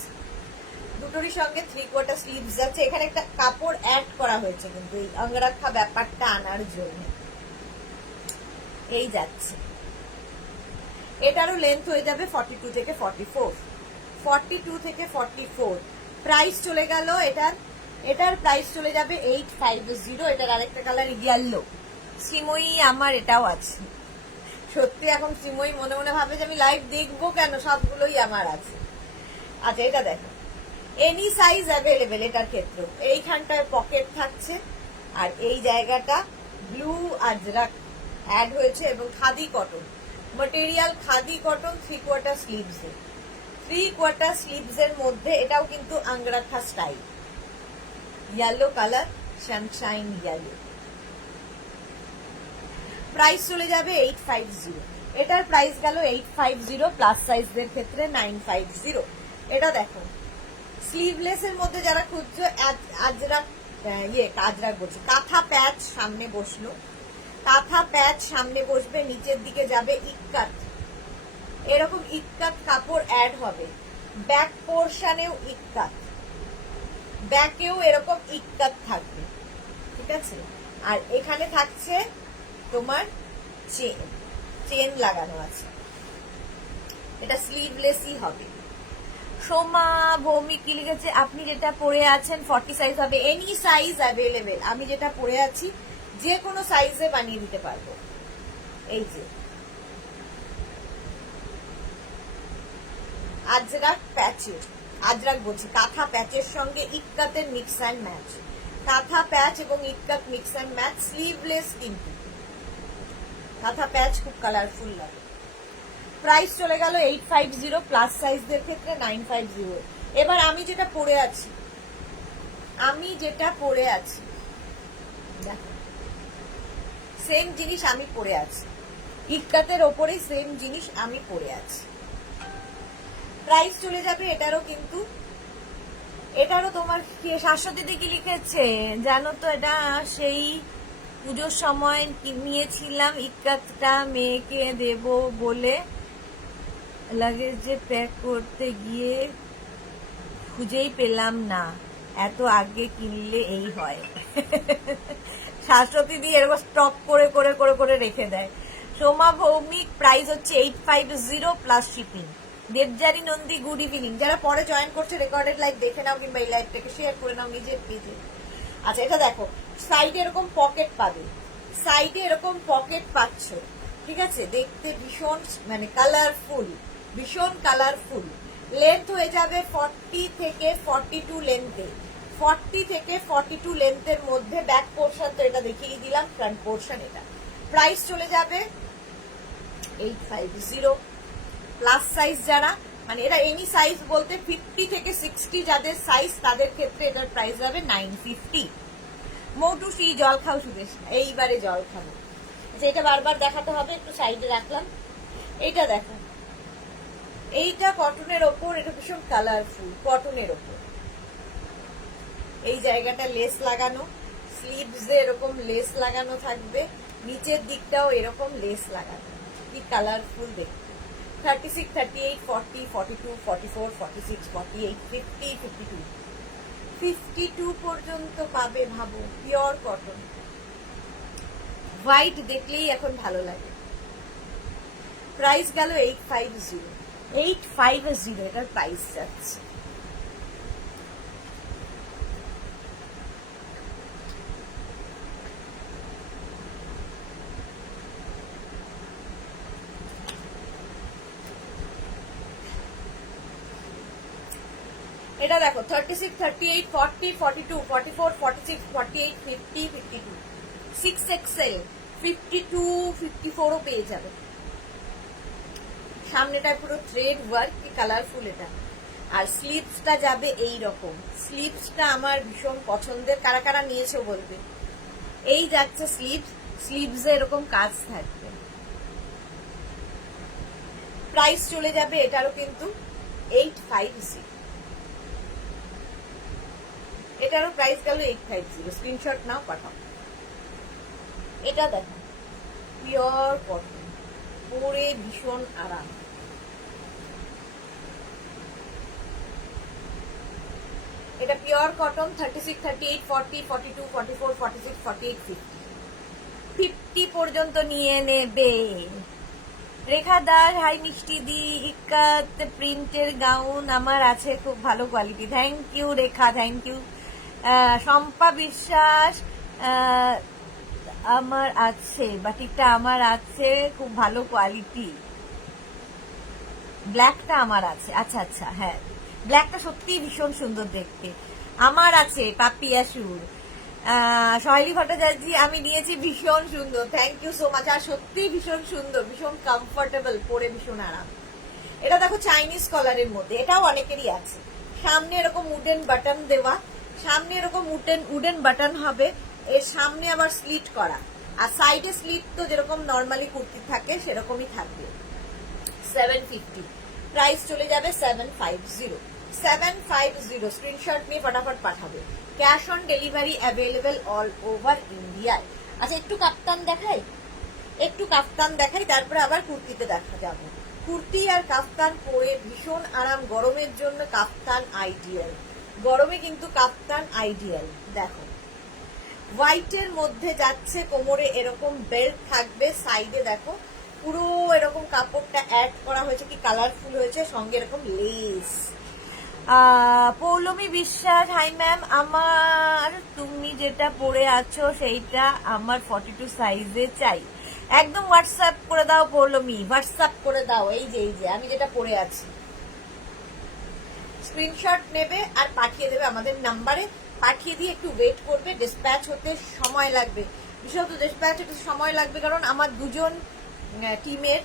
দুটোরই সঙ্গে 3/4 স্লিভস যাচ্ছে। এখানে একটা কাপড় অ্যাড করা হয়েছে কিন্তু এই আঙ্গরাখা ব্যাপারটা আনার জন্য। এই যাচ্ছে, এটারও লেন্থ হয়ে যাবে 42 থেকে 44, 42 থেকে 44। প্রাইস চলে গেল এটার প্রাইস চলে যাবে 850। এটার আরেকটা কালার ইয়েলো। শ্রীময়ী আমার এটাও আছে। সত্যি এখন শ্রীময়ী মনে মনে ভাবে যে আমি লাইভ দেখবো কেন, সবগুলোই আমার আছে। আচ্ছা এটা দেখো, এনি সাইজ অ্যাভেলেবেল। এটার ক্ষেত্রে এইখানটায় পকেট থাকছে, আর এই জায়গাটা ব্লু আজরাক অ্যাড হয়েছে, এবং khadi cotton material, khadi cotton, 3/4 sleeves, 3/4 sleeves এর মধ্যে। এটাও কিন্তু angrakha style, yellow colour, sunshine yellow. Price চলে যাবে 850। এটার প্রাইস গেল 850, প্লাস সাইজদের ক্ষেত্রে 950। এটা দেখো স্লিভলেস এর মধ্যে যারা খুঁজছো, আজরাক আজরাক বলছি, কাঁথা প্যাচ সামনে বসলো, কাঁথা প্যাচ সামনে বসবে, নিচের দিকে যাবে ইক্কাত, এরকম ইক্কাত কাপড় অ্যাড হবে। ব্যাক পোর্শনেও ইক্কাত, ব্যাকেও এরকম ইক্কাত থাকবে, ঠিক আছে। আর এখানে থাকছে তোমার চেন লাগানো আছে। এটা স্লিভলেসই হবে। সোমা ভৌমিক কি লিখেছে, আপনি যেটা পরে আছেন 40 সাইজ হবে, এনি সাইজ অ্যাভেলেবেল। আমি যেটা পরে আছি যে কোনো সাইজে বানিয়ে দিতে পারবো। এই যে আজরাক প্যাচের, আজরাক বলছি, কাঁথা প্যাচের সঙ্গে ইক্কাতের মিক্স অ্যান্ড ম্যাচ, কাঁথা প্যাচ এবং ইক্কাত মিক্স অ্যান্ড ম্যাচ, স্লিভলেস কিন্তু কাঁথা প্যাচ খুব কালারফুল লাগে। প্রাইস চলে গেল 850, প্লাস সাইজদের ক্ষেত্রে 950। এবার আমি যেটা পরে আছি, দেখো সেম জিনিস আমি পরে আছি, ইক্কাতের ওপরে সেম জিনিস আমি পরে আছি। প্রাইস চলে যাবে এটারও, কিন্তু এটারও তোমার শাশ্বতী দিদি কি লিখেছে জানো তো, এটা সেই পুজোর সময় নিয়েছিলাম ইক্কাতটা, মেয়েকে দেব বলে লাগেজে প্যাক করতে গিয়ে খুঁজেই পেলাম না, এত আগে কিনলে এই হয়। শাশ্বতী দিয়ে এরকম স্টক করে করে করে করে রেখে দেয়। সোমা ভৌমিক প্রাইস হচ্ছে 850 plus shipping. Debjari Nandi good evening. যারা পরে জয়েন করছে রেকর্ডেড লাইভ দেখে নাও, কিংবা এই লাইভটাকে শেয়ার করে নাও নিজের পেজে। আচ্ছা এটা দেখো, সাইডে এরকম পকেট পাবে, সাইডে এরকম পকেট পাচ্ছ, ঠিক আছে। দেখতে ভীষণ মানে কালারফুল, ভীষণ কালারফুল। লেন্থ হয়ে যাবে 40 থেকে 42 লেন্থে, 40 থেকে 42 লেন্থের মধ্যে। ব্যাক পোর্শন তো এটা দেখিয়ে দিলাম, ফ্রন্ট পোর্শন এটা। প্রাইস চলে যাবে 850। প্লাস সাইজ যারা, মানে এটা এনি সাইজ বলতে 50 থেকে 60 যাদের সাইজ, তাদের ক্ষেত্রে এটার প্রাইস যাবে 950। মৌটুসি জল খাও সুদেশ, এইবারে জল খাবো, যেটা বারবার দেখাতে হবে, একটু সাইডে রাখলাম। এইটা দেখো, এইটা কটনের ওপর, এটা ভীষণ কালারফুল কটনের ওপর। এই জায়গাটা লেস লাগানো, স্লিভসে এরকম লেস লাগানো থাকবে, নিচের দিকটাও এরকম লেস লাগানো, কি কালারফুল দেখতে। 36, 38, 40, 42, 44, 46, 48, 50, 52, 52 পর্যন্ত পাবে। ভাবো, পিওর কটন, হোয়াইট দেখলেই এখন ভালো লাগে। প্রাইস গেল 850, 850 এটার প্রাইস যাচ্ছে। এটা দেখো 36, 38, 40, 42, 44, 46, 48, 50, 52, 6XL, 52, 54ও পেয়ে যাবে। সামনেটা পুরো থ্রেড ওয়ার্ক, কি কালারফুল এটা। আর স্লিভসটা যাবে এই রকম, স্লিভসটা আমার ভীষণ পছন্দের, কারা কারা নিয়েছো বলবে। এই যাচ্ছে স্লিভস, স্লিভসে এরকম কাজ থাকবে। প্রাইস চলে যাবে এটারও কিন্তু 850, এটারও প্রাইস গেল 850। স্ক্রিনশট নাও, পাঠাও। এটা দেখো পিওর কটন, পরে ভীষণ আরাম। এটা পিওর কটন, 36, 38, 40, 42, 44, 46, 48, 50, 50 পর্যন্ত নিয়ে নেবে। রেখা দাস, হাই মিষ্টি দি, ইকাত প্রিন্টের গাউন আমার আছে, খুব ভালো quality. Thank you Rekha, thank you. Shampa Biswas, আমার আছে বাটিকটা, আমার আছে, খুব ভালো কোয়ালিটি। ব্ল্যাকটা আমার আছে, আচ্ছা আচ্ছা, হ্যাঁ ব্ল্যাকটা সত্যি ভীষণ সুন্দর দেখতে, আমার আছে। পাপিয়াসুর, সহেলি ভট্টাচার্য, আমি নিয়েছি, ভীষণ সুন্দর, থ্যাংক ইউ সো মাচ। আর সত্যি ভীষণ সুন্দর, ভীষণ কমফোর্টেবল, পরে ভীষণ আরাম। এটা দেখো চাইনিজ কলারের মধ্যে, এটাও অনেকেরই আছে। সামনে এরকম উডেন বাটন দেওয়া, সামনে এরকম উডেন বাটন হবে, এর সামনে আবার স্লিট করা, আর সাইডে স্লিট তো যেরকম নর্মালি কুর্তি থাকে সেরকমই থাকবে। 750, প্রাইস চলে যাবে 750, 750। স্ক্রিনশট নিয়ে ফটাফট পাঠাবে। Cash on delivery available all over ইন্ডিয়ায়। আচ্ছা একটু কাপ্তান দেখাই, একটু কাফতান দেখাই, তারপরে আবার কুর্তিতে দেখা যাবো। কুর্তি আর কাফতান পরে ভীষণ আরাম, গরমের জন্য কাফতান আইডিয়াল, গরমে কিন্তু কাফতান আইডিয়াল। দেখো হোয়াইটের মধ্যে যাচ্ছে, কোমরে এরকম বেল্ট থাকবে, সাইডে দেখো পুরো এরকম কাপড়টা অ্যাড করা হয়েছে, কি কালারফুল হয়েছে, সঙ্গে এরকম লেস। পৌলমী বিশ্বাস, হাই ম্যাম, আমার তুমি যেটা পরে আছো সেইটা আমার 42 সাইজে চাই। একদম হোয়াটসঅ্যাপ করে দাও পৌলমী, হোয়াটসঅ্যাপ করে দাও। এই যে আমি যেটা পরে আছি, স্ক্রিনশট নেবে আর পাঠিয়ে দেবে আমাদের নাম্বারে। পাঠিয়ে দিয়ে একটু ওয়েট করবে, ডিসপ্যাচ হতে সময় লাগবে, বিশেষত ডিসপ্যাচ হতে সময় লাগবে কারণ আমার দুজন টিমের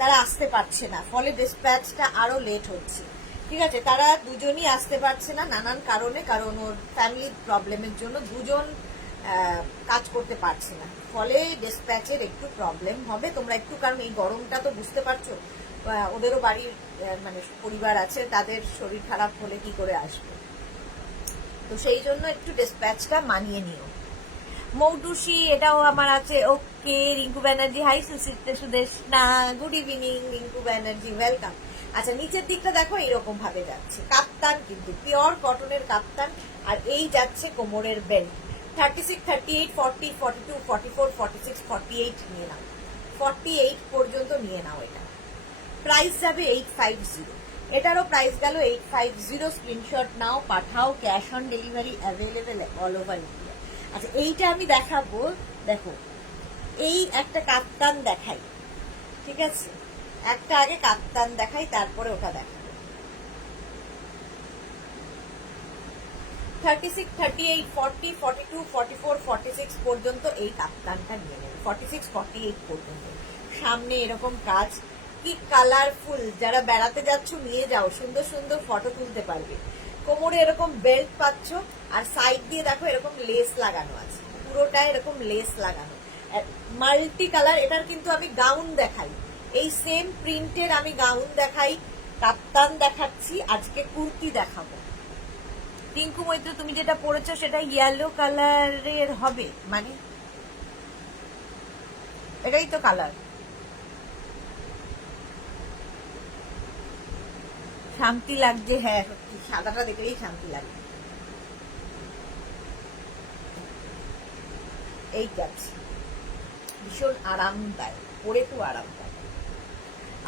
তারা আসতে পারছে না, ফলে ডিসপ্যাচটা আরো লেট হচ্ছে। ঠিক আছে, তারা দুজনই আসতে পারছে না নানান কারণে, কারণ ওর ফ্যামিলি প্রবলেমের জন্য দুজন কাজ করতে পারছে না, ফলে ডিসপ্যাচের একটু প্রবলেম হবে। তোমরা একটু, কারণ এই গরমটা তো বুঝতে পারছো, ওদেরও বাড়ির মানে পরিবার আছে, তাদের শরীর খারাপ হলে কি করে আসবে, তো সেই জন্য একটু ডিসপ্যাচটা মানিয়ে নিও। মৌটুসি, এটাও আমার আছে। Okay, Rinku Banerjee, hi Sudeshna, good evening Rinku Banerjee, welcome. আচ্ছা নিচের দিকটা দেখো এইরকম ভাবে যাচ্ছে, কাপ্তান কিন্তু পিওর কটনের কাপ্তান, আর এই যাচ্ছে কোমরের বেল্ট। 36, 38, 40, 42, 44, 46, 48 নিয়ে নাও, 48 পর্যন্ত নিয়ে নাও। এটা প্রাইস যাবে 850, এটারও প্রাইস গেল 850। স্ক্রিনশট নাও, পাঠাও। Cash on delivery available all over India. আচ্ছা এইটা আমি দেখাবো, দেখো এই একটা কাপ্তান দেখাই, ঠিক আছে, একটা আগে কাপ্তান দেখাই, তারপরে ওটা দেখাবো। 36, 38, 40, 42, 44, 46 পর্যন্ত এই কাপ্তানটা নিয়ে নেবে, 46, 48 পর্যন্ত। সামনে এরকম কাজ, কি কালারফুল, যারা বেড়াতে যাচ্ছ নিয়ে যাও, সুন্দর সুন্দর ফটো তুলতে পারবে। কোমরে এরকম বেল্ট পাচ্ছ, আর সাইড দিয়ে দেখো এরকম লেস লাগানো আছে, পুরোটা এরকম লেস লাগানো, মাল্টি কালার। এটার কিন্তু আমি গাউন দেখাই, এই সেম প্রিন্টের আমি গাউন দেখাই, কাপ্তান দেখাচ্ছি, আজকে কুর্তি দেখাবো। টিঙ্কু মৈত্র, তুমি যেটা পরেছো সেটা ইয়েলো কালারের হবে, মানে এটাই তো কালার। শান্তি লাগছে, হ্যাঁ সত্যি সাদাটা দেখলেই শান্তি লাগছে। এই যাচ্ছে, ভীষণ আরামদায়ক, পরে খুব আরামদায়ক।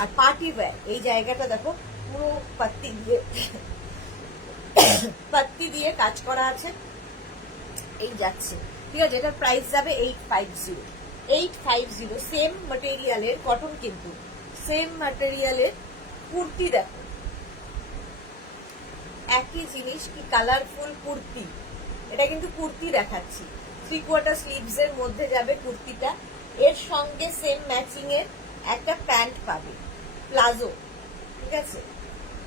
আর পার্টি ওয়্যার, এই জায়গাটা দেখো পুরো পাত্তি দিয়ে কাজ করা আছে, এই যাচ্ছে, ঠিক আছে। এটার প্রাইস যাবে 850, 850। সেম ম্যাটেরিয়ালের কটন, কিন্তু সেম ম্যাটেরিয়ালের কুর্তি দেখো, একই জিনিস কি কালারফুল কুর্তি, এটা কিন্তু কুর্তি দেখাচ্ছি, 3/4 স্লিভস এর মধ্যে যাবে কুর্তিটা, এর সঙ্গে সেম ম্যাচিং এর একটা প্যান্ট পাবে, প্লাজো, ঠিক আছে,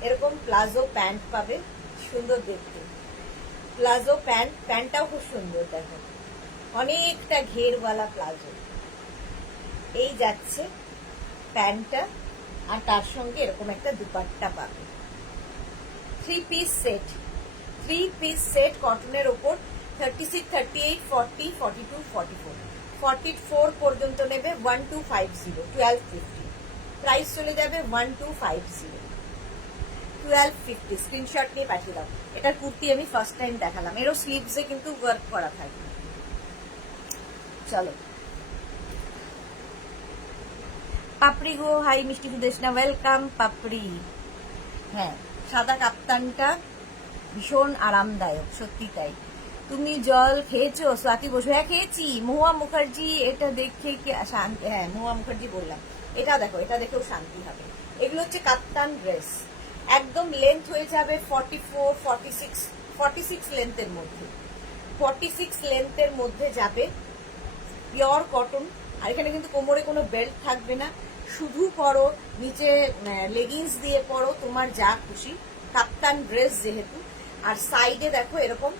এরকম প্লাজো প্যান্ট পাবে, সুন্দর দেখতে প্লাজো প্যান্ট, প্যান্টটাও খুব সুন্দর, দেখো অনেকটা ঘেরওয়ালা প্লাজো, এই যাচ্ছে প্যান্টটা, আর তার সঙ্গে এরকম একটা দুপাট্টা পাবে। 3 পিস সেট কটনের ওপর 36, 38, 40, 42, 44, 44 পর্যন্ত নেবে 1250, 1250, প্রাইস চলে যাবে 1250, 1250, স্ক্রিনশট নিয়ে পাঠিয়ে দাও। এটার কুর্তি আমি ফার্স্ট টাইম দেখালাম, এরও স্লিভসে কিন্তু ওয়ার্ক করা থাকবে। চলো পাপড়ি গো, হাই মিষ্টি সুদেশনা, ওয়েলকাম পাপড়ি। হ্যাঁ, সাদা কাপ্তানটা ভীষণ আরামদায়ক, সত্যি তাই। তুমি জল খেয়েছো স্বাতি বসু? হ্যাঁ খেয়েছি। মহুয়া মুখার্জি, এটা দেখে কি শান্তি, হ্যাঁ মহুয়া মুখার্জি বললাম, এটা দেখো, এটা দেখেও শান্তি হবে। এগুলো হচ্ছে কাপ্তান ড্রেস, একদম লেন্থ হয়ে যাবে 44, 46, 46 লেন্থের মধ্যে, 46 লেন্থের মধ্যে যাবে, পিওর কটন। আর এখানে কিন্তু কোমরে কোনো বেল্ট থাকবে না, শুধু পরো, নিচে লেগিংস দিয়ে পরো, তোমার যা খুশি, কাপ্তান ড্রেস যেহেতু। আর সাইডে দেখো এরকম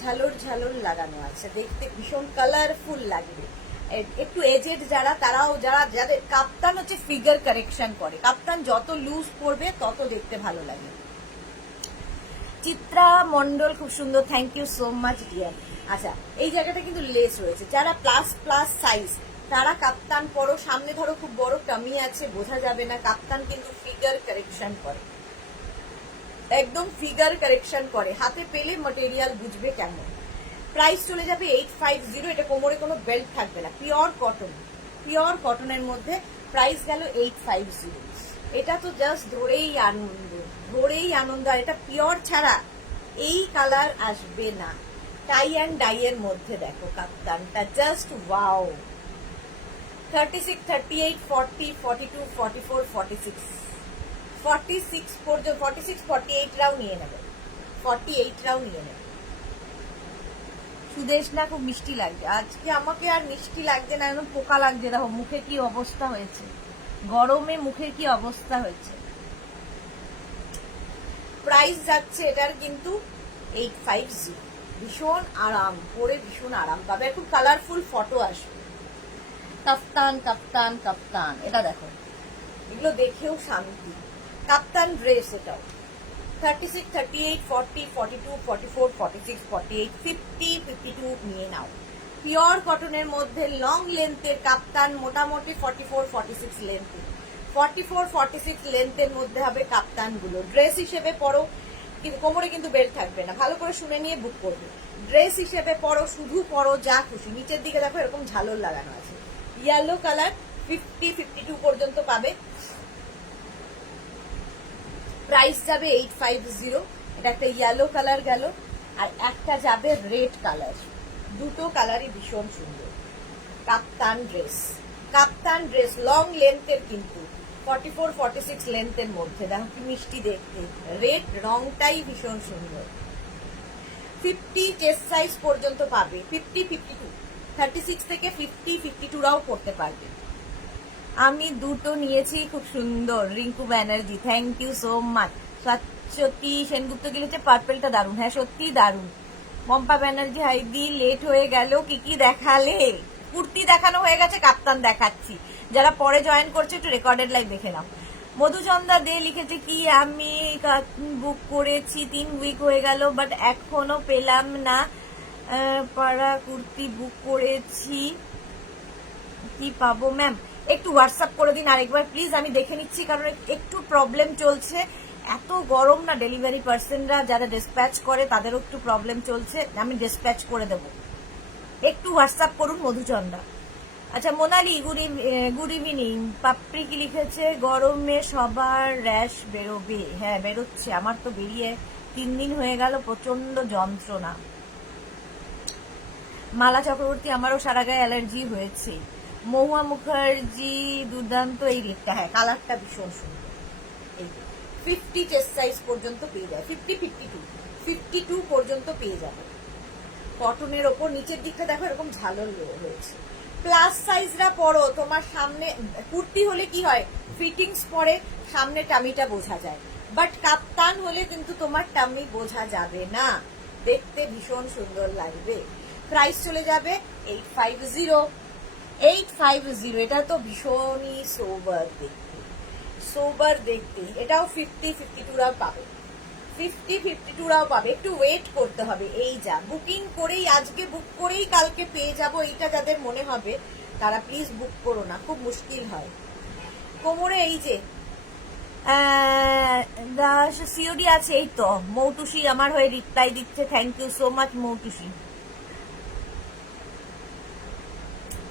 ঝালর ঝালর লাগানো আছে, দেখতে ভীষণ কালারফুল লাগবে। একটু এজেড যারা, তারাও যাদের কাপ্তান হচ্ছে ফিগার কারেকশন করে, কাপ্তান যত লুজ পড়বে তত দেখতে ভালো লাগে। চিত্রা মন্ডল খুব সুন্দর, thank you so much dear. আচ্ছা, এই জায়গাটা কিন্তু লেস রয়েছে, যারা প্লাস সাইজ তারা কাপ্তান পরো, সামনে ধরো খুব বড় টামি আছে, বোঝা যাবে না, কাপ্তান কিন্তু ফিগার কারেকশন করে, একদম ফিগার কারেকশন করে, হাতে পেলে ম্যাটেরিয়াল বুঝবে কেমন। প্রাইস চলে যাবে 850, এটা কোমরে কোনো বেল্ট থাকবে না, পিওর কটন, পিওর কটনের মধ্যে প্রাইস গেল 850। এটা তো জাস্ট ধরেই আনন্দ, আর এটা পিওর ছাড়া এই কালার আসবে না। টাই অ্যান্ড ডাই এর মধ্যে দেখো কাপ্তানটা, জাস্ট ওয়াও। 36, 38, 40, 42, 44, 46, 46 পর্যন্ত, 46, 48 রাও নিয়ে নেবে, 48 রাও নিয়ে নেবে। সুদেশনা খুব মিষ্টি লাগছে আজকে, আমাকে আর মিষ্টি লাগছে না, একদম পোকা লাগছে, দেখো মুখে কি অবস্থা হয়েছে, গরমে মুখের কি অবস্থা হয়েছে। প্রাইস যাচ্ছে এটার কিন্তু 850, ভীষণ আরাম, পরে ভীষণ আরাম পাবে, খুব কালারফুল ফটো আসবে। কাপ্তান, এটা দেখো, এগুলো দেখেও শান্তি, কাপ্তান ড্রেস এটাও। 36, 38, 40, 42, 44, 46, 48, 50, 52 নিয়ে নাও। পিওর কটনের মধ্যে লং লেন্থের কাপ্তান, মোটামুটি 44, 46 লেন্থের, 44, 46 লেন্থের মধ্যে হবে কাপ্তানগুলো। ড্রেস হিসেবে পরো, কিন্তু কোমরে কিন্তু বেল্ট থাকবে না, ভালো করে শুনে নিয়ে বুক করবে। ড্রেস হিসেবে পরো, শুধু পরো, যা খুশি। নিচের দিকে দেখো এরকম ঝালর লাগানো আছে, ইয়েলো কালার, 50, 52 পর্যন্ত পাবে। প্রাইস যাবে 850, এটা একটা ইয়েলো কালার গেল, আর একটা যাবে রেড কালার, দুটো কালারই ভীষণ সুন্দর। কাপ্তান ড্রেস লং লেন্থের, কিন্তু 44, 46 লেন্থের মধ্যে, দেখো কি মিষ্টি দেখতে, রেড রংটাই ভীষণ সুন্দর। 50 চেস্ট সাইজ পর্যন্ত পাবে, 50, 52, 36 থেকে 50, 52 রাও পড়তে পারবে। আমি দুটো নিয়েছি, খুব সুন্দর। Rinku Banerjee, thank you so much. সত্যি সেনগুপ্ত গেলেছে, পার্পেলটা দারুণ, হ্যাঁ সত্যি দারুণ। মম্পা ব্যানার্জি, হাইদি লেট হয়ে গেল, কি দেখালে? কুর্তি দেখানো হয়ে গেছে, কাপ্তান দেখাচ্ছি। যারা পরে জয়েন করছে একটু রেকর্ডেড লাইভ দেখে নাও। মধুচন্দা দে লিখেছে কি, আমি বুক করেছি 3 উইক হয়ে গেল, বাট এখনো পেলাম না, পাড়া কুর্তি বুক করেছি, কি পাবো ম্যাম? একটু হোয়াটসঅ্যাপ করে দিন আরেকবার প্লিজ, আমি দেখে নিচ্ছি, কারণ একটু প্রবলেম চলছে, এত গরম না, ডেলিভারি পার্সনরা যারা ডিসপ্যাচ করে তাদেরও একটু প্রবলেম চলছে, আমি ডিসপ্যাচ করে দেব, একটু হোয়াটসঅ্যাপ করুন মধুচন্দা। আচ্ছা মোনালি, গুড ইভিনিং। পাপড়ি কি লিখেছে, গরমে সবার র্যাশ বেরোবে? হ্যাঁ বেরোচ্ছে, আমার তো বেরিয়ে 3 দিন হয়ে গেল, প্রচন্ড যন্ত্রণা। মালা চক্রবর্তী, আমারও সারা গায়ে অ্যালার্জি হয়েছে। মহুয়া মুখার্জি, দুর্দান্ত এই রেটটা, হ্যাঁ কালারটা ভীষণ সুন্দর। এই 50 চেস্ট সাইজ পর্যন্ত পেয়ে যায়, 52 পর্যন্ত পেয়ে যাবে। কটনের ওপর নিচের দিকটা দেখো এরকম ঝালর রয়েছে। প্লাস সাইজরা পরো, তোমার সামনে কুর্তি হলে কি হয়, ফিটিংস পরে সামনে টামিটা বোঝা যায়, বাট কাপ্তান হলে কিন্তু তোমার টামি বোঝা যাবে না, দেখতে ভীষণ সুন্দর লাগবে। প্রাইস চলে যাবে 850। এটা তো ভীষণই সোবার দেখতে, এটাও 52রাও পাবে, 52রাও পাবে। একটু ওয়েট করতে হবে, এই যা বুকিং করেই, আজকে বুক করেই কালকে পেয়ে যাব, এইটা যাদের মনে হবে তারা প্লিজ বুক করো না, খুব মুশকিল হয়। কোমরে এই যে সিওডি আছে, এই তো মৌটুসি আমার হয়ে রিপ্লাই দিচ্ছে, thank you so much Moutushi.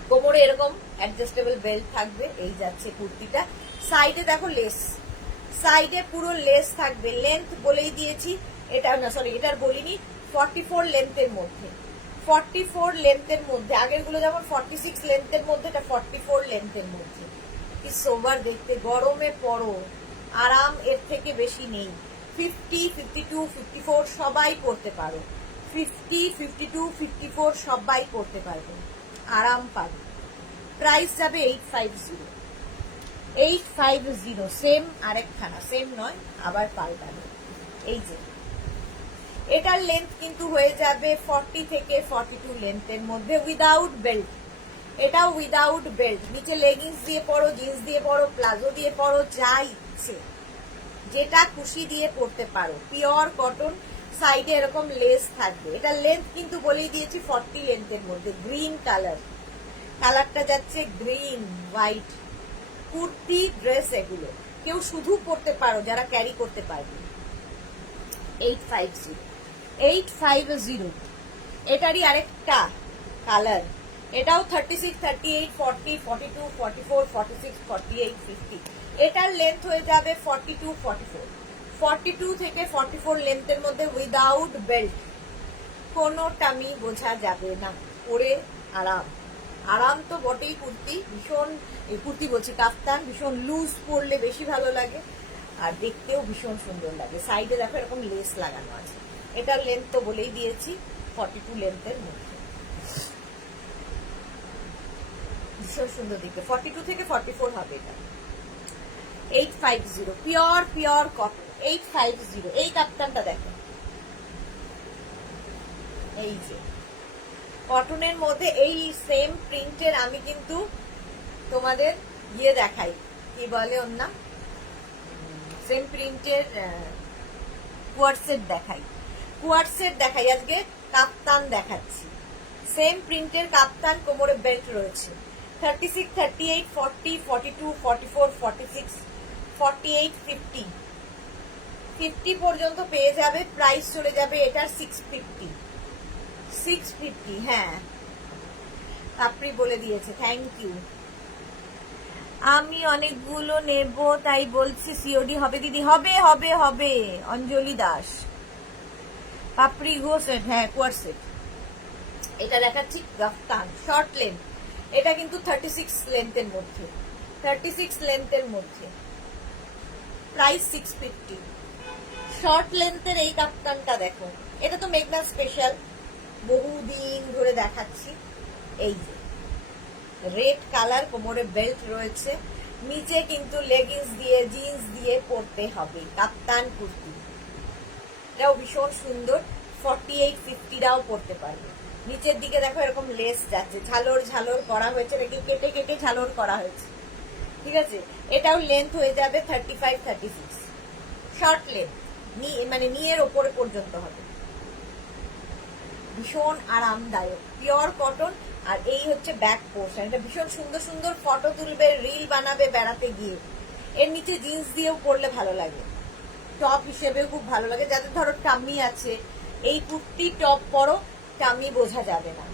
কোমরে এরকম অ্যাডজাস্টেবল বেল্ট থাকবে, এই যাচ্ছে কুর্তিটা। সাইডে দেখো লেস, সাইডে পুরো লেস থাকবে। লেন্থ বলেই দিয়েছি, এটা না সরি এটার বলিনি, 44 লেন্থের মধ্যে, 44 লেন্থের মধ্যে। আগের গুলো যেমন 46 লেন্থের মধ্যে, এটা 44 লেন্থের মধ্যে। কি সোবার দেখতে, গরমে পরো, আরাম এর থেকে বেশি নেই। 50, 52, 54 সবাই পরতে পারো, 50, 52, 54 সবাই পরতে পারবে, আরাম পাবে। প্রাইস যাবে 850। সেম আরেকখানা, সেম নয় আবার পাল্টানো। এই যে এটার লেন্থ কিন্তু হয়ে যাবে 40 থেকে 42 লেন্থের মধ্যে, উইদাউট বেল্ট। এটাও উইদাউট বেল্ট, নিচে লেগিংস দিয়ে পরো, জিন্স দিয়ে পরো, প্লাজো দিয়ে পরো, যা ইচ্ছে যেটা খুশি দিয়ে পরতে পারো। পিওর কটন, সাইডে এরকম লেস থাকবে। এটার লেন্থ কিন্তু বলেই দিয়েছি 40 লেন্থের মধ্যে। গ্রিন কালারটা যাচ্ছে গ্রিন হোয়াইট, কুর্তি ড্রেস এগুলো কেউ শুধু পরতে পারো যারা ক্যারি করতে পারবে। 850। এটারই আরেকটা কালার, এটাও 36, 38, 40, 42, 44, 46, 48, 50। এটার লেন্থ হয়ে যাবে 42, 44। 42 থেকে 44 লেন্থের মধ্যে উইদাউট বেল্ট, কোনো টামি বোঝা যাবে না, পরে আরাম তো বটেই। কুর্তি ভীষণ, কুর্তি বলছি কাফতান ভীষণ লুজ পরলে বেশি ভালো লাগে, আর দেখতেও ভীষণ সুন্দর লাগে। সাইডে দেখো এরকম লেস লাগানো আছে। এটার লেন্থ তো বলেই দিয়েছি 42 লেন্থের মধ্যে, ভীষণ সুন্দর দেখতে। 42 থেকে 44 হবে এটা। 850 পিওর কটন, 850। এই কাপ্তানটা দেখো, এই যে কটনের মধ্যে এই সেম প্রিন্টের আমি কিন্তু তোমাদের ইয়ে দেখাই, কি বলে ওর নাম, সেম প্রিন্টের কুয়ারসেট দেখাই, আজকে কাপ্তান দেখাচ্ছি। সেম প্রিন্টের কাপ্তান, কোমরে বেল্ট রয়েছে। 36, 38, 40, 42, 44, 46, 48, 50 পর্যন্ত পেয়ে যাবে। প্রাইস চলে যাবে এটার 650। হ্যাঁ আপনি বলে দিয়েছে, থ্যাংক ইউ। আমি অনেকগুলো নেব তাই বলছি, সিওডি হবে দিদি? হবে। অঞ্জলি দাস, পাপড়ি ঘোষ, হ্যাঁ কুয়ার সেট। এটা দেখাচ্ছি কাফতান, শর্ট লেন্থ। এটা কিন্তু 36 লেন্থের মধ্যে, প্রাইস 650। শর্ট লেন্থের এই কাফতানটা দেখো, এটা তো মেঘনা স্পেশাল, বহুদিন ধরে দেখাচ্ছি। এই যে রেড কালার, কোমরে বেল্ট রয়েছে, নিচে কিন্তু লেগিংস দিয়ে জিন্স দিয়ে পরতে হবে। কাপ্তান কুর্তি, এটাও ভীষণ সুন্দর। 48, 50রাও পরতে পারবে। নিচের দিকে দেখো এরকম লেস যাচ্ছে, ঝালর করা হয়েছে, নাকি কেটে ঝালর করা হয়েছে, ঠিক আছে। এটাও লেন্থ হয়ে যাবে 35, 36। শর্ট লেন্থ, মানে নিয়ের ওপরে পর্যন্ত হবে, ভীষণ আরামদায়ক, পিওর কটন। আর এই হচ্ছে ব্যাক পোর্শন, এটা ভীষণ সুন্দর ফটো তুলবে, রিল বানাবে বেড়াতে গিয়ে। এর নিচে জিন্স দিয়েও পরলে ভালো লাগে, টপ হিসেবেও খুব ভালো লাগে। যাদের ধরো টামি আছে, এই কুর্তি টপ পরো, টামি বোঝা যাবে না।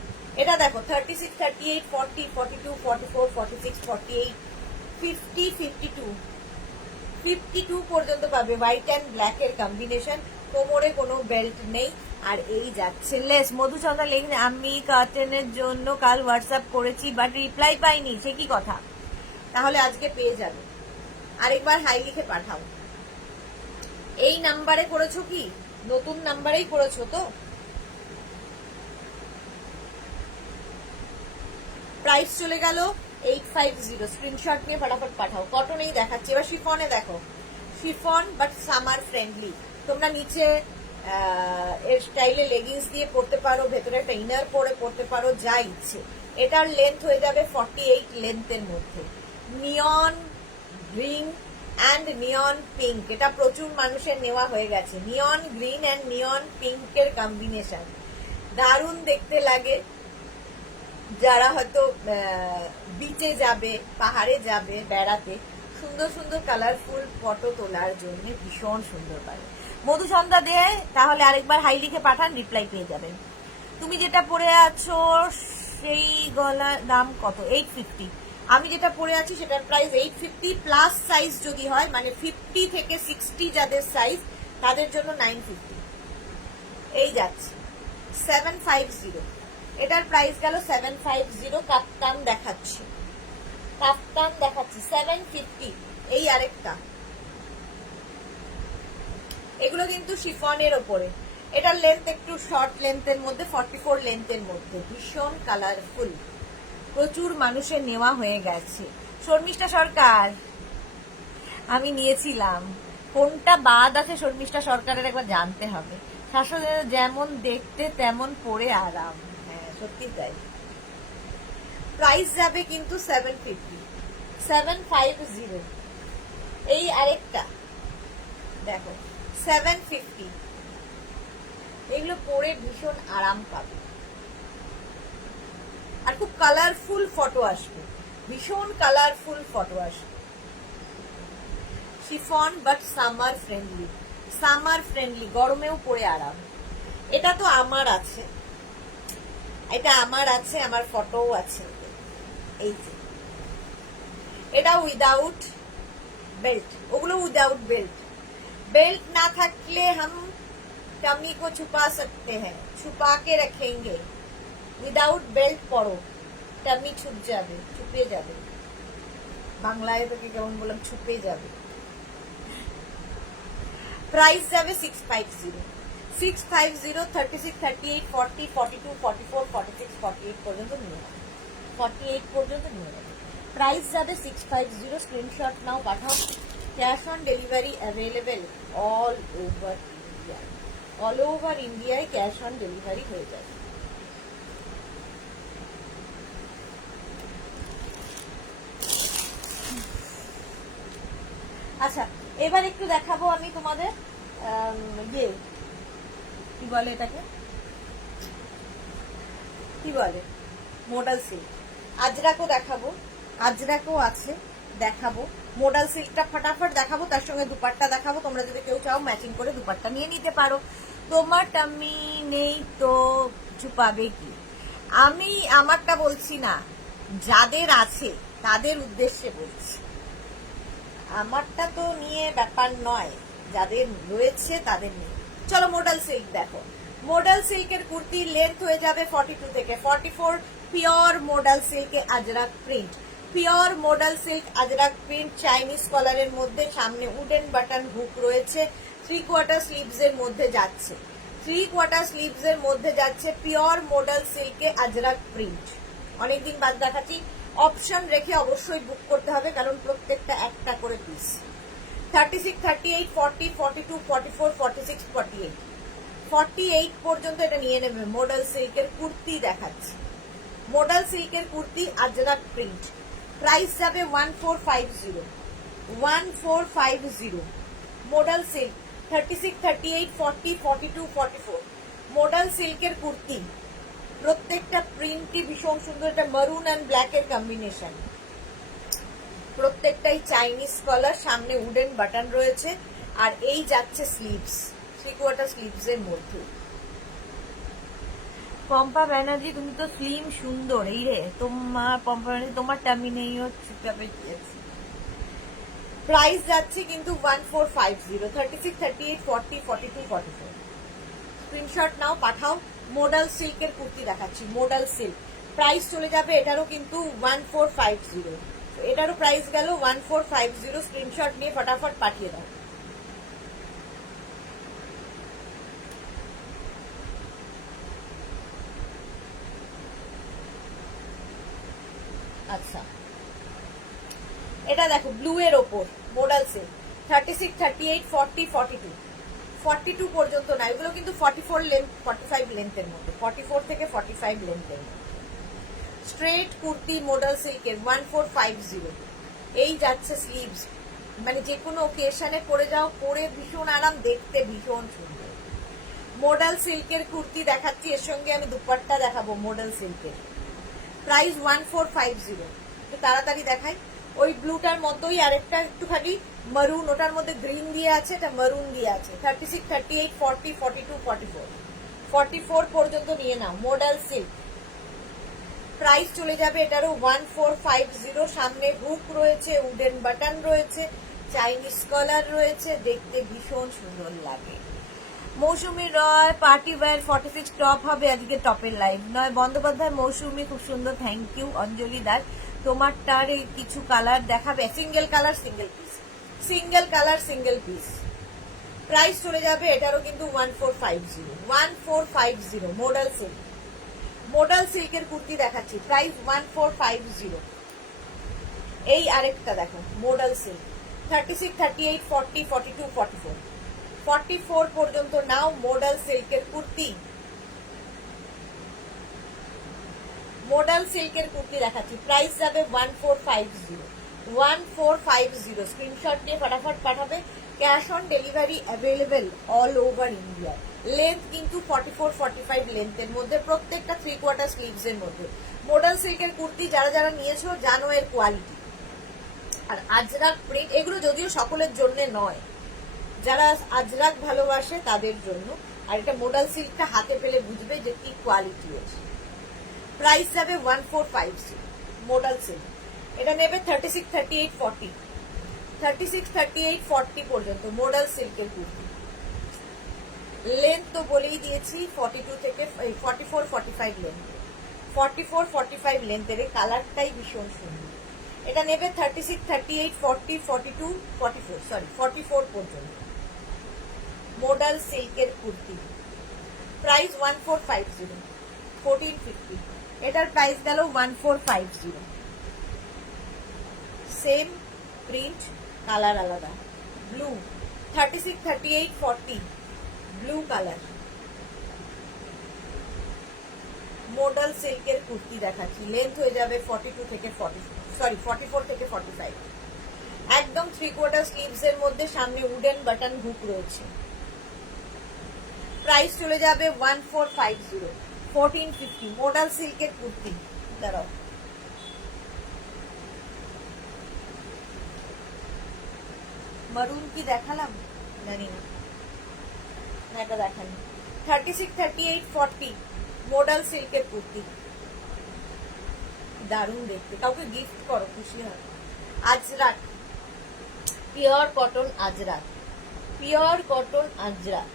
এটা দেখো 36, 38, 40, 42, 44, 46, 48, 50, 52 পর্যন্ত পাবে। হোয়াইট অ্যান্ড ব্ল্যাক এর কম্বিনেশন, কোমরে কোনো বেল্ট নেই। আর এই যাচ্ছে লেস। মধুচন্দ্রা লিখলে আমি কার্টেনের জন্য কাল হোয়াটসঅ্যাপ করেছি, বাট রিপ্লাই পাইনি, সে কি কথা? তাহলে আজকে পেয়ে যাবে, আরেকবার হাই লিখে পাঠাও। এই নাম্বারে করেছো কি? নতুন নাম্বারেই করেছো তো? প্রাইস চলে গেল 850। স্ক্রিনশট নিয়ে ফটাফট পাঠাও। কটনেই দেখাচ্ছি, এবার শিফনে দেখো। Chiffon but summer friendly. তোমরা নিচে এর স্টাইলে লেগিংস দিয়ে পরতে পারো, ভেতরে একটা ইনার পরে পরতে পারো, যা ইচ্ছে। এটার লেন্থ হয়ে যাবে 48 লেন্থের মধ্যে। নিয়ন গ্রিন অ্যান্ড নিয়ন পিঙ্ক, এটা প্রচুর মানুষের নেওয়া হয়ে গেছে। নিয়ন গ্রিন অ্যান্ড নিয়ন পিঙ্কের কম্বিনেশন দারুণ দেখতে লাগে। যারা হয়তো বিচে যাবে, পাহাড়ে যাবে বেড়াতে, সুন্দর সুন্দর কালারফুল ফটো তোলার জন্য ভীষণ সুন্দর পারে। মধুসন্ধ্যা দিয়ে তাহলে আরেকবার হাই লিখে পাঠান, রিপ্লাই পেয়ে যাবেন। তুমি যেটা পরে আছো সেই গলার দাম কত? 850। আমি যেটা পরে আছি সেটার প্রাইস 850 প্লাস সাইজ যদি হয়, মানে 50 থেকে 60 যাদের সাইজ তাদের জন্য 950। এই যাচ্ছে 750। এটার প্রাইস গেল 750। কাপ্তান দেখাচ্ছি, কাপ্তান দেখাচ্ছি 750। এই আরেকটা, এগুলো কিন্তু শিফনের ওপরে। এটার লেন্থ একটু শর্ট লেন্থের মধ্যে, 44 লেন্থের মধ্যে, ভীষণ কালারফুল, প্রচুর মানুষের নেওয়া হয়ে গেছে। শর্মিষ্ঠা সরকার আমি নিয়েছিলাম, কোনটা বাদ আছে শর্মিষ্ঠা সরকারের একবার জানতে হবে। শাশুড়ি যেমন দেখতে তেমন পরে আরাম, হ্যাঁ সত্যি তাই। প্রাইস যাবে কিন্তু 750, 750। এই আরেকটা দেখো 750। এগুলো পরে ভীষণ আরাম পাবে আর খুব কালারফুল ফটো আসবে, ভীষণ কালারফুল ফটো আসবে। Chiffon but summer friendly, summer friendly, গরমেও পরে আরাম। এটা তো আমার আছে, এটা আমার আছে, আমার ফটোও আছে। এই যে এটা উইদাউট বেল্ট, ওগুলো উইদাউট বেল্ট। बेल्ट ना थकले हम टमी को छुपा सकते हैं, छुपा के रखेंगे। विदाउट बेल्ट परो, टमी छुप जाবে, छुपे যাবে। বাংলায় তোকে কেমন বললাম, ছুপে যাবে। প্রাইস যাবে 650, 650, 36, 38, 40, 42, 44, 46, 48 পর্যন্ত নিয়ে যাবে, 48 পর্যন্ত নিয়ে যাবে। প্রাইস যাবে 650। স্ক্রিনশট নাও, পাঠাও। Cash on delivery available all over India, all over ইন্ডিয়ায় ক্যাশ অন ডেলিভারি হয়ে যাবে। আচ্ছা, এবার একটু দেখাবো আমি তোমাদের ইয়ে কি বলে এটাকে, কি বলে, মোডাল সিল্ক। আজরাকও দেখাবো, আজরাকও আছে, দেখাবো। মোডাল সিল্কটা ফটাফট দেখাবো, তার সঙ্গে দুপাট্টা দেখাবো। তোমরা যদি কেউ চাও ম্যাচিং করে দুপাট্টা নিয়ে নিতে পারো। তোমার টামি নেই তো ছুপাবে কি? আমি আমারটা বলছি না, যাদের আছে তাদের উদ্দেশ্যে বলছি। আমারটা তো নিয়ে ব্যাপার নয়, যাদের রয়েছে তাদের নিয়ে। চলো মোডাল সিল্ক দেখো। মোডাল সিল্কের কুর্তির লেন্থ হয়ে যাবে 42 থেকে 44। পিওর মোডাল সিল্কে Ajrak print, pure modal silk Ajrak print, Chinese কলারের মধ্যে, সামনে উডেন বাটন হুক রয়েছে, 3/4 স্লিভস এর মধ্যে যাচ্ছে, 3/4 স্লিভস এর মধ্যে যাচ্ছে। পিওর মোডাল সিল্কে আজরাক প্রিন্ট। অনেকদিন বাদ দেখাচ্ছি, অপশন রেখে অবশ্যই বুক করতে হবে, কারণ প্রত্যেকটা একটা করে পিস। 36, 38, 40, 42, 44, 46, 48, 48 পর্যন্ত এটা নিয়ে নেবে। মোডাল সিল্কের কুর্তি দেখাচ্ছি, মোডাল সিল্কের কুর্তি আজরাক প্রিন্ট। প্রাইস যাবে 1450, 1450। মোডাল সিল্ক 36, 38, 40, 42, 44 মোডাল সিল্কের কুর্তি। প্রত্যেকটা প্রিন্টই ভীষণ সুন্দর, এটা মারুন অ্যান্ড ব্ল্যাক এর কম্বিনেশন। প্রত্যেকটাই চাইনিজ কলার, সামনে উডেন বাটন রয়েছে, আর এই যাচ্ছে স্লিভস, 3/4 স্লিভস এর মধ্যে। পম্পা ব্যানার্জি তুমি তো স্লিম সুন্দর, এই রে তোমার পম্পা ব্যানার্জি, তোমার টামি নেই হচ্ছে। প্রাইস যাচ্ছে কিন্তু 1450, 36, 38, 40, 42, 44। স্ক্রিনশট নাও, পাঠাও। মোডাল সিল্কের কুর্তি দেখাচ্ছি, মোডাল সিল্ক। প্রাইস চলে যাবে এটারও কিন্তু 1450, এটারও প্রাইস গেল 1450। স্ক্রিনশট নিয়ে ফটাফট পাঠিয়ে দাও। আচ্ছা, এটা দেখো ব্লু এর ওপর মোডাল সিল্ক, 36, 38, 40, 42, 42 পর্যন্ত না, এগুলো কিন্তু 44 লেন্থ 45 লেন্থের মধ্যে, 44 থেকে 45 লেন্থের মধ্যে। স্ট্রেট কুর্তি মোডাল সিল্কের 1450, এই যাচ্ছে স্লিভস, মানে যে কোনো ওকেশনে পরে যাও, পরে ভীষণ আরাম, দেখতে ভীষণ সুন্দর। মোডাল সিল্কের কুর্তি দেখাচ্ছি, এর সঙ্গে আমি দুপাট্টা দেখাবো মোডাল সিল্কের। প্রাইস 1450, একটু তাড়াতাড়ি দেখাই। ওই ব্লুটার মতোই আরেকটা একটুখানি মারুন, ওটার মধ্যে গ্রিন দিয়ে আছে, এটা মারুন দিয়ে আছে। 36, 38, 40, 42, 44, 44 পর্যন্ত নিয়ে নাও মোডাল সিল্ক। প্রাইস চলে যাবে এটারও 1450। সামনে হুক রয়েছে, উডেন বাটন রয়েছে, চাইনিজ কলার রয়েছে, দেখতে ভীষণ সুন্দর লাগে। মৌসুমী রয় পার্টি ওয়্যার 46 টপ হবে আজকে টপের লাইভ। নয় বন্দ্যোপাধ্যায় মৌসুমী, খুব সুন্দর, থ্যাংক ইউ। অঞ্জলি দাস, তোমারটার এই কিছু কালার দেখাবে, single colour single piece, single colour single piece. Price চলে যাবে এটারও কিন্তু 1450, 1450 মোডাল সিল্ক। মোডাল সিল্কের কুর্তি দেখাচ্ছি, প্রাইস 1450। এই আরেকটা দেখো মোডাল সিল্ক, 36, 38, 40, 42, 44, 44 পর্যন্ত নাও মোডাল সিল্কের কুর্তি। মোডাল সিল্কের কুর্তি দেখাচ্ছি, প্রাইস যাবে 1450, 1450। স্ক্রিনশট নিয়ে ফটাফট পাঠাবে। Cash on delivery available all over India. Length কিন্তু 44, 45 লেন্থের মধ্যে, প্রত্যেকটা 3/4 স্লিভস এর মধ্যে। মোডাল সিল্কের কুর্তি যারা যারা নিয়েছো জানো এর কোয়ালিটি। আর আজরাক প্রিন্ট, এগুলো যদিও সকলের জন্য নয়, যারা আজরাক ভালোবাসে তাদের জন্য। আর এটা মোডাল সিল্কটা হাতে পেলে বুঝবে যে কি কোয়ালিটি আছে। প্রাইস যাবে 1450 মোডাল সিল্ক। এটা নেবে 36, 38, 40, 36, 38, 40 পর্যন্ত মোডাল সিল্কের কুর্তি। লেন্থ তো বলেই দিয়েছি 42 থেকে 44, 45 লেন্থ, 44, 45 লেন্থের। কালারটাই ভীষণ সুন্দর। এটা নেবে 36, 38, 40, 42, 44, সরি 44 পর্যন্ত মোডাল সিল্কের কুর্তি। প্রাইস 1450, 1450। এটার প্রাইস গেল 1450। সেম প্রিন্ট, কালার আলাদা। ব্লু 36, 38, 40 ব্লু কালার মোডাল সিল্কের কুর্তি দেখাচ্ছি। লেন্থ হয়ে যাবে 42 থেকে 44 থেকে 45। একদম 3/4 স্লিভস এর মধ্যে, সামনে উডেন বাটন হুক রয়েছে। প্রাইস চলে যাবে 1450, 1450 মোডাল সিল্কের কুর্তি। দাঁড়াও, মারুন কি দেখালাম জানি না, এটা দেখানি। 36, 38, 40 মোডাল সিল্কের কুর্তি, দারুণ দেখতে, কাউকে গিফট করো, খুশি হবে। Ajrak pure cotton, Ajrak pure cotton, Ajrak.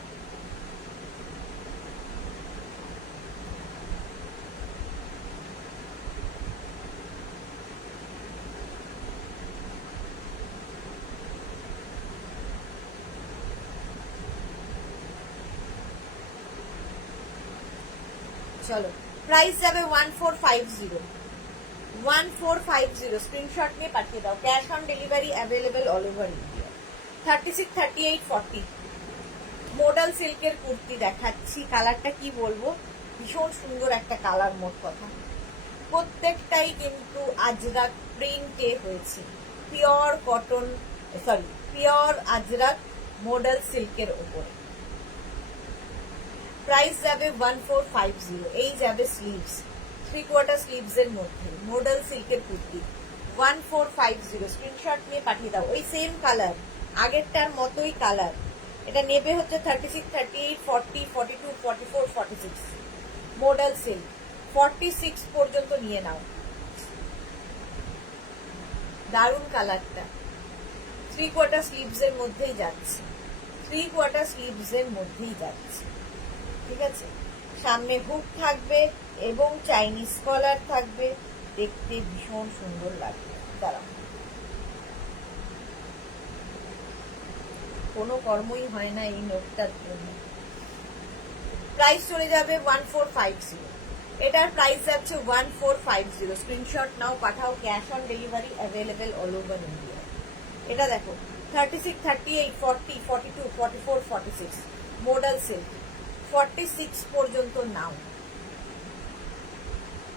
চলো, প্রাইস যাবে 1450, 1450। স্ক্রিনশট নিয়ে পাঠিয়ে দাও। Cash on delivery available all over India. 36, 38, 40 modal সিল্কের কুর্তি দেখাচ্ছি। কালারটা কি বলবো, ভীষণ সুন্দর একটা কালার। মোট কথা প্রত্যেকটাই কিন্তু আজরাক প্রিন্টে হয়েছে, pure cotton, sorry pure Ajrak modal সিল্কের উপরে। প্রাইস যাবে 1450। এই যাবে স্লিভস, 3/4 স্লিভস এর মধ্যে মোডাল সিল্কের কুর্তি 1450। স্ক্রিনশট নিয়ে পাঠিয়ে দাও। ওই সেম কালার, আগেরটার মতোই কালার। এটা নেবে হচ্ছে 36, 38, 40, 42, 44, 46 মোডাল সিল্ক। 46 পর্যন্ত নিয়ে নাও। দারুণ কালারটা, 3/4 স্লিভস এর মধ্যেই যাচ্ছে, 3/4 স্লিভস এর মধ্যেই যাচ্ছে। ঠিক আছে, সামনে হুক থাকবে এবং চাইনিজ কলার থাকবে, দেখতে ভীষণ সুন্দর লাগবে। দাঁড়াও, কোনো কর্মই হয় না এই নোটটার জন্য। প্রাইস চলে যাবে 1450, এটার প্রাইস যাচ্ছে 1450। স্ক্রিনশট নাও, পাঠাও, cash on delivery available all over India. এটা দেখো 36, 38, 40, 42, 44, 46 মডেল সিল্ক, 46 পর্যন্ত নাও।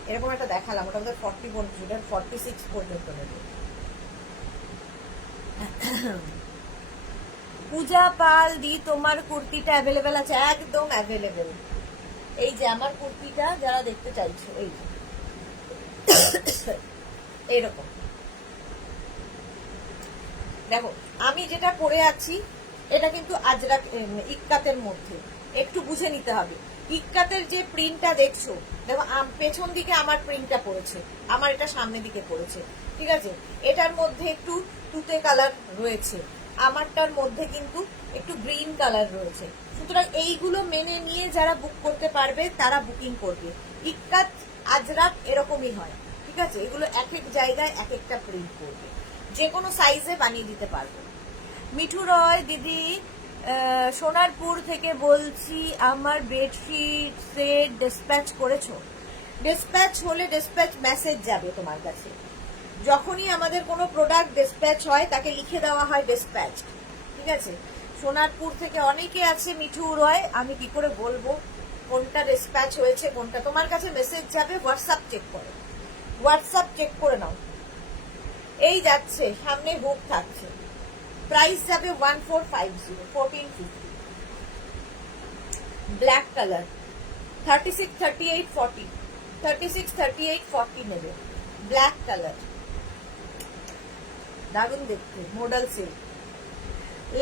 এরকম একটা দেখালাম, ওটা আমাদের 40 পর্যন্ত, 46 পর্যন্ত নেবে। পূজা পাল দি, তোমার কুর্তিটা অ্যাভেলেবেল আছে? একদম অ্যাভেলেবেল। এই যে আমার কুর্তিটা যারা দেখতে চাইছো, এই যে এইরকম দেখো, আমি যেটা পরে আছি এটা কিন্তু আজরাক ইক্কাতের মধ্যে, একটু বুঝে নিতে হবে। ইক্কাতের যে প্রিন্টটা দেখছো, দেখো পেছন দিকে আমার প্রিন্টটা পড়েছে, আমার এটা সামনের দিকে পড়েছে, ঠিক আছে? এটার মধ্যে একটু তুতে কালার রয়েছে, আমারটার মধ্যে কিন্তু একটু গ্রিন কালার রয়েছে। সুতরাং এইগুলো মেনে নিয়ে যারা বুক করতে পারবে তারা বুকিং করবে। ইক্কাত আজরাক এরকমই হয়, ঠিক আছে? এগুলো এক এক জায়গায় এক একটা প্রিন্ট করবে, যে কোনো সাইজে বানিয়ে দিতে পারবো। মিঠু রয় দিদি, সোনারপুর থেকে বলছি, আমার বেডশিট সেট ডিসপ্যাচ করেছো? ডিসপ্যাচ হলে ডিসপ্যাচ মেসেজ যাবে তোমার কাছে। যখনই আমাদের কোনো প্রোডাক্ট ডিসপ্যাচ হয় তাকে লিখে দেওয়া হয় ডিসপ্যাচ, ঠিক আছে? সোনারপুর থেকে অনেকে আছে মিঠু রয়, আমি কি করে বলবো কোনটা ডিসপ্যাচ হয়েছে কোনটা? তোমার কাছে মেসেজ যাবে, হোয়াটসঅ্যাপ চেক করো, হোয়াটসঅ্যাপ চেক করে নাও। এই যাচ্ছে, সামনে হুক থাকছে, প্রাইস যাবে 1450, 1450। ব্ল্যাক কালার 36, 38, 40, 36, 38, 40 নেবে। ব্ল্যাক কালার দারুণ দেখতে, মডেল সিল্ক,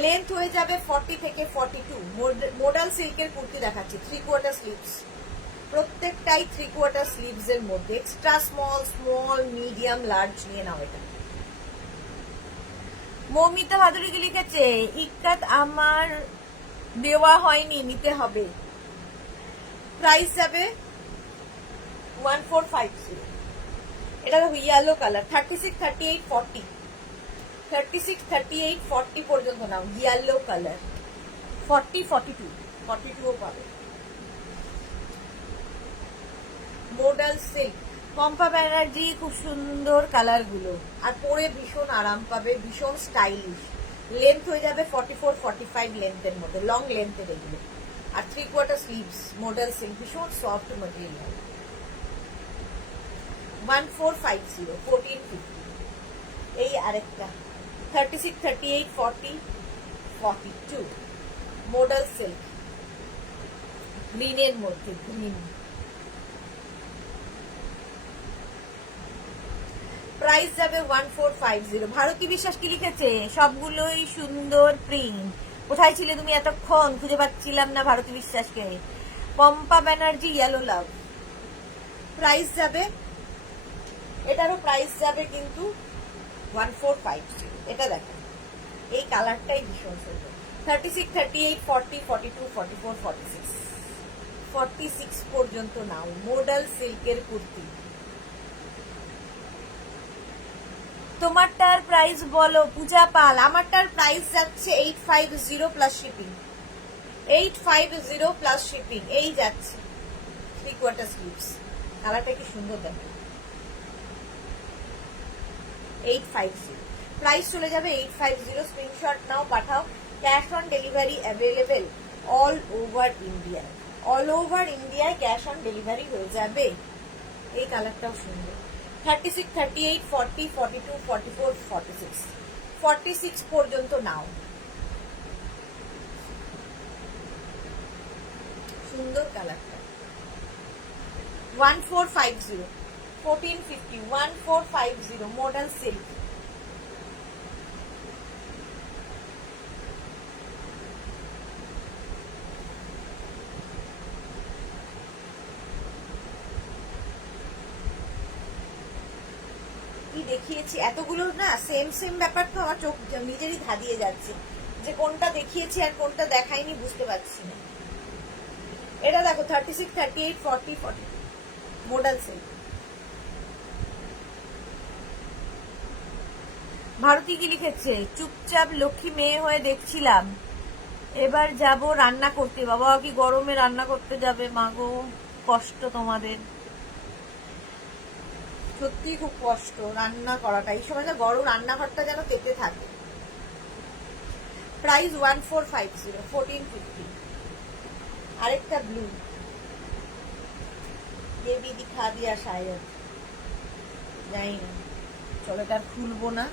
লেন্থ হয়ে যাবে 40 থেকে 42। মডেল সিল্কের কুর্তি দেখাচ্ছি, 3/4 স্লিভস, প্রত্যেকটাই 3/4 স্লিভস এর মধ্যে। Extra small, small, medium, large নিয়ে নাও এটা। মৌমিতা ভাদুরীকে লিখেছে, ইক্কাত আমার দেওয়া হয়নি, নিতে হবে। প্রাইস যাবে 1450। এটা দেখো ইয়েলো কালার, 36, 38, 40, 36, 38, 40 পর্যন্ত নাও। ইয়েলো কালার 40, 42, 42ও পাবে। মডেল সিল্ক, পম্পা ব্যানার্জি, খুব সুন্দর কালার গুলো, আর পরে ভীষণ আরাম পাবে, ভীষণ স্টাইলিশ। লেন্থ হয়ে যাবে 44, 45 লেন্থের মধ্যে, লং লেন্থের এগুলো, আর 3/4 স্লিভস, মডেল সিল্ক, ভীষণ সফট ম্যাটেরিয়াল। 1450, 1450। এই আরেকটা 36, 38, 40, 42 মডেল সিল্ক, গ্রিনের মধ্যে, গ্রিন। প্রাইস যাবে 1450। ভারতী বিশ্বাস কি লিখেছে, সবগুলোই সুন্দর প্রিন্ট। কোথায় ছিলে তুমি এতক্ষণ? খুঁজে পাচ্ছিলাম না ভারতী বিশ্বাসকে। পম্পা ব্যানার্জি, ইয়েলো লাভ। প্রাইস যাবে, এটারও প্রাইস যাবে কিন্তু 1450। এটা দেখেন, এই কালারটাই ভীষণ সুন্দর। 36, 38, 40, 42, 44, 46, 46 পর্যন্ত নাও। মডেল সিল্কের কুর্তি। তোমারটার প্রাইস বলো পূজা পাল। আমারটার প্রাইস যাচ্ছে 850 প্লাস শিপিং, 850 প্লাস শিপিং। এই যাচ্ছে 3/4 স্লিভস, কালারটা কি সুন্দর দেখো, 850। প্রাইস চলে যাবে 850। স্ক্রিনশট নাও, পাঠাও, cash on delivery available all over India. All over ইন্ডিয়ায় ক্যাশ অন ডেলিভারি হয়ে যাবে। এই কালারটাও সুন্দর। 36, 38, 40, 42, 44, 46, 46 পর্যন্ত নাও। সুন্দর কালারটা। 1450, 1450, 1450 মডেল সিল্ক। দেখিয়েছি এতগুলো না, সেম সেম ব্যাপার তো, আমার চোখ নিজেরই ধাঁধিয়ে যাচ্ছে যে কোনটা দেখিয়েছি আর কোনটা দেখাইনি, বুঝতে পারছি না। এটা দেখো 36, 38, 40, 40 মডেল সিল্ক। ভারতী কি লিখেছে, চুপচাপ লক্ষ্মী মেয়ে হয়ে দেখছিলাম, এবার যাব রান্না করতে। বাবা কি গরমে রান্না করতে যাবে, মাগো কষ্ট তোমাদের। সত্যি খুব কষ্ট রান্না করাটা, এই সময় গরম রান্নাঘরটা যেন তেতে থাকে। প্রাইস 1450, 1450। আরেকটা ব্লু, ये भी दिखा दिया शायद, জানি না, চলো এটা খুলবো না,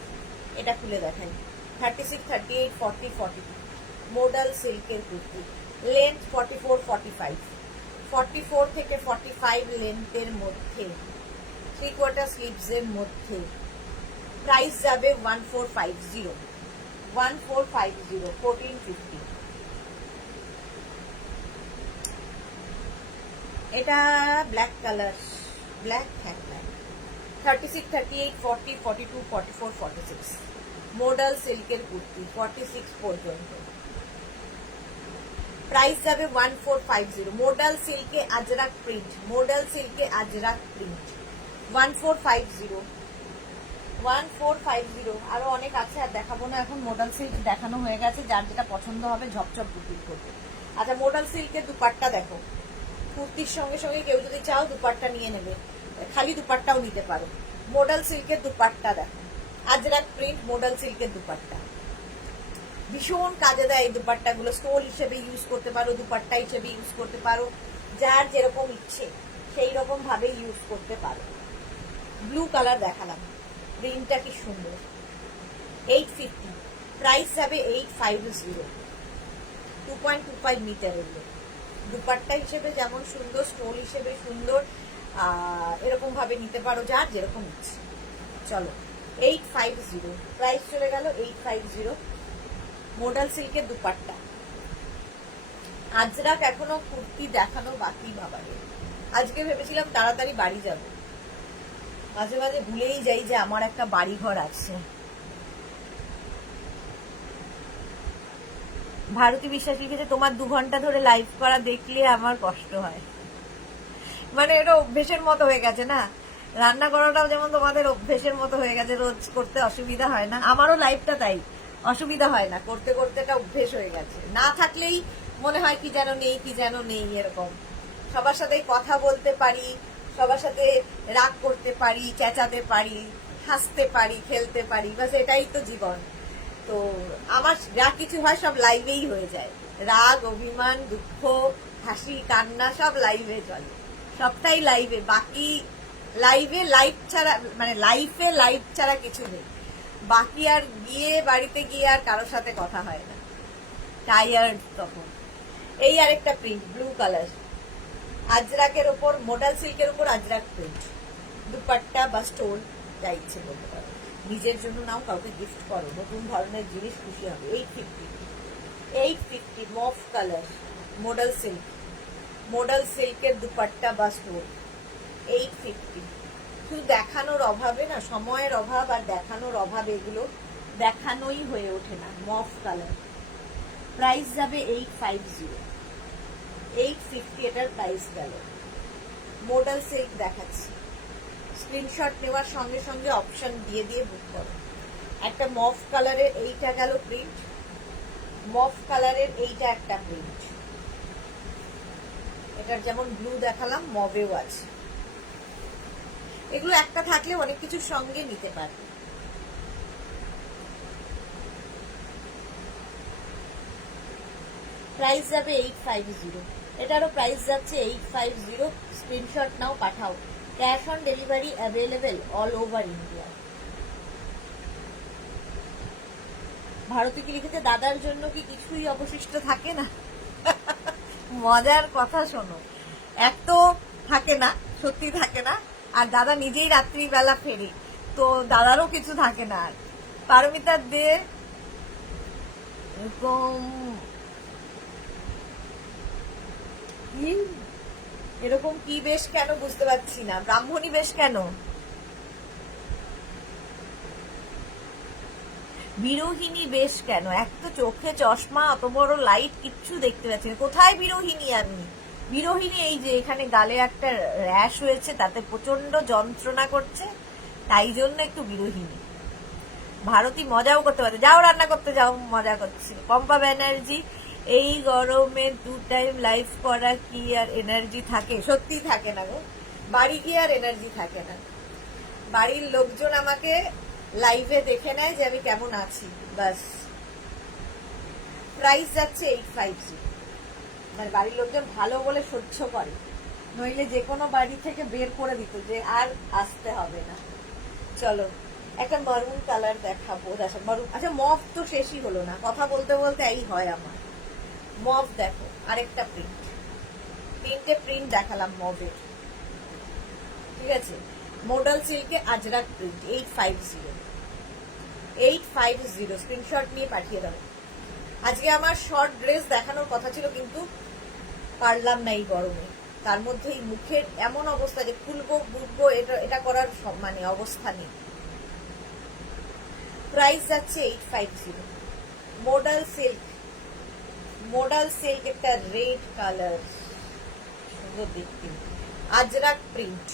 এটা খুলে দেখাই। 36, 38, 40, 42 মোডাল সিল্কের কুর্তি, লেন্থ 44, 45, 44 থেকে 45 লেন্থের মধ্যে, 3/4 স্লিভস এর মধ্যে। প্রাইস যাবে 1450, 1450, 1450। এটা ব্ল্যাক কালার, ব্ল্যাক, হ্যাঁ ব্ল্যাক। 36, 38, 40, 42, 44, 46 মোডাল সিল্কের কুর্তি 46 পর্যন্ত। প্রাইস যাবে 1450। মোডাল সিল্কে আজরাক প্রিন্ট, মোডাল সিল্কে আজরাক প্রিন্ট 1450, 1450। আরো অনেক আছে, আর দেখাবো না এখন, মোডাল সিল্ক দেখানো হয়ে গেছে, যার যেটা পছন্দ হবে ঝপঝপ বুকিং করবে। আচ্ছা, মোডাল সিল্কের দুপাট্টা দেখো, কুর্তির সঙ্গে সঙ্গে কেউ যদি চাও দুপাট্টা নিয়ে নেবে, খালি দুপাট্টাও নিতে পারো। মোডাল সিল্কের দুপাট্টা দেখো, আজরাক প্রিন্ট মোডাল সিল্কের দুপাট্টা, ভীষণ কাজে দেয় এই দুপাট্টাগুলো। স্টোল হিসেবে ইউজ করতে পারো, দুপাট্টা হিসেবে ইউজ করতে পারো, যার যেরকম ইচ্ছে সেই রকম ভাবে ইউজ করতে পারো। ব্লু কালার দেখালাম, প্রিন্টটা কি সুন্দর। 850, প্রাইস যাবে 850, 2.25 মিটার এগুলো। দুপাট্টা হিসেবে যেমন সুন্দর, স্টোল হিসেবে সুন্দর, এরকম ভাবে নিতে পারো, যার যেরকম ইচ্ছে। চলো 850, প্রাইস চলে গেল 850। মোডাল সিল্কের দুপাট্টা। আজরাক এখনো কুর্তি দেখানো বাকি বাবারে। আজকে ভেবেছিলাম তাড়াতাড়ি বাড়ি যাব, মাঝে মাঝে ভুলেই যাই যে আমার একটা বাড়ি ঘর আছে। ভারতী বিশ্বাস লিখেছে, তোমার 2 ঘন্টা ধরে লাইভ করা দেখলে আমার কষ্ট হয়। মানে এটা অভ্যেসের মতো হয়ে গেছে না, রান্না করাটাও যেমন তোমাদের অভ্যেসের মতো হয়ে গেছে, রোজ করতে অসুবিধা হয় না, আমারও লাইফটা তাই অসুবিধা হয় না, করতে করতে এটা অভ্যেস হয়ে গেছে। না থাকলেই মনে হয় কি যেন নেই, কি যেন নেই, এরকম। সবার সাথে কথা বলতে পারি, সবার সাথে রাগ করতে পারি, চেঁচাতে পারি, হাসতে পারি, খেলতে পারি, বাস এটাই তো জীবন। তো আমার যা কিছু হয় সব লাইভেই হয়ে যায়, রাগ, অভিমান, দুঃখ, হাসি, কান্না সব লাইভে চলে, সবটাই লাইভে। বাকি লাইভে লাইভ ছাড়া, মানে লাইফে লাইভ ছাড়া কিছু নেই। বাকি আর গিয়ে বাড়িতে গিয়ে আর কারোর সাথে কথা হয় না, টায়ার্ড তখন। এই আরেকটা প্রিন্ট, ব্লু কালার, আজরাকের ওপর, মোডাল সিল্কের উপর আজরাক প্রিন্ট, দুপাট্টা বা স্টোন যা ইচ্ছে বলতে পারো। নিজের জন্য নাও, কাউকে গিফট করো, নতুন ধরনের জিনিস, খুশি হবে। 850, 850 মফ কালার, মোডাল সিল্ক, মোডাল সিল্কের দুপাট্টা বা স্টোন 850। শুধু দেখানোর অভাবে না, সময়ের অভাব আর দেখানোর অভাবে এগুলো দেখানোই হয়ে ওঠে না। মফ কালার, প্রাইস যাবে 850, 850 এটার প্রাইস গেল। মোডাল সিল্ক দেখাচ্ছি, স্ক্রিনশট নেওয়ার সঙ্গে সঙ্গে অপশন দিয়ে দিয়ে বুক করো। একটা মফ কালারের এইটা গেল প্রিন্ট, মফ কালারের এইটা একটা প্রিন্ট, এটার যেমন ব্লু দেখালাম মভেও আছে। এগুলো একটা থাকলে অনেক কিছুর সঙ্গে নিতে পারবে। প্রাইস যাবে 850, এটারও প্রাইস যাচ্ছে 850। স্ক্রিনশট নাও, পাঠাও। Cash on delivery available all over India. Bharati কি লিখেছে, দাদার জন্য কি কিছুই অবশিষ্ট থাকে না? মজার কথা শোনো, এক তো থাকে না, সত্যি থাকে না, আর দাদা নিজেই রাত্রিবেলা ফেরে, তো দাদারও কিছু থাকে না। আর পারমিতার দে এরকম, এরকম কি বেশ কেন বুঝতে পারছি না, ব্রাহ্মণী বেশ কেন, বিরোহিনী বেশ কেন? এক তো চোখে চশমা, অত বড় লাইট, কিচ্ছু দেখতে পাচ্ছি না। কোথায় বিরোহিনী আমি? বিরোহিনী এই যে এখানে গালে একটা র্যাশ হয়েছে, তাতে প্রচন্ড যন্ত্রণা করছে, তাই জন্য একটু বিরোহিনী। ভারতী মজাও করতে পারে, যাও রান্না করতে যাও, মজা করছে। পম্পা ব্যানার্জি, এই গরমে 2 টাইম লাইভ করা কি আর এনার্জি থাকে? সত্যি থাকে না গো, বাড়ি গিয়ে আর এনার্জি থাকে না। বাড়ির লোকজন আমাকে লাইভে দেখে নেয় যে আমি কেমন আছি, বাস। প্রাইস যাচ্ছে 850। মানে বাড়ির লোকজন ভালো বলে সহ্য করে, নইলে যে কোনো বাড়ি থেকে বের করে দিত যে আর আসতে হবে না। চলো একটা মারুন কালার দেখাবো। মারুন, আচ্ছা মফ তো শেষই হলো না, কথা বলতে বলতে এই হয় আমার। মফ দেখো, আরেকটা প্রিন্ট দেখালাম মফের, ঠিক আছে। মডেল সিল্কে আজরাক প্রিন্ট 850 স্ক্রিনশট নিয়ে পাঠিয়ে দাও। আজকে আমার শর্ট ড্রেস দেখানোর কথা ছিল, কিন্তু পারলাম না এই গরমে। তার মধ্যে এই মুখের এমন অবস্থা যে খুলবো বুঝবো এটা করার মানে অবস্থা নেই। প্রাইস যাচ্ছে 850। মডেল সিল্ক একটা রেড কালার, সুন্দর দেখতে, আজরাক প্রিন্ট,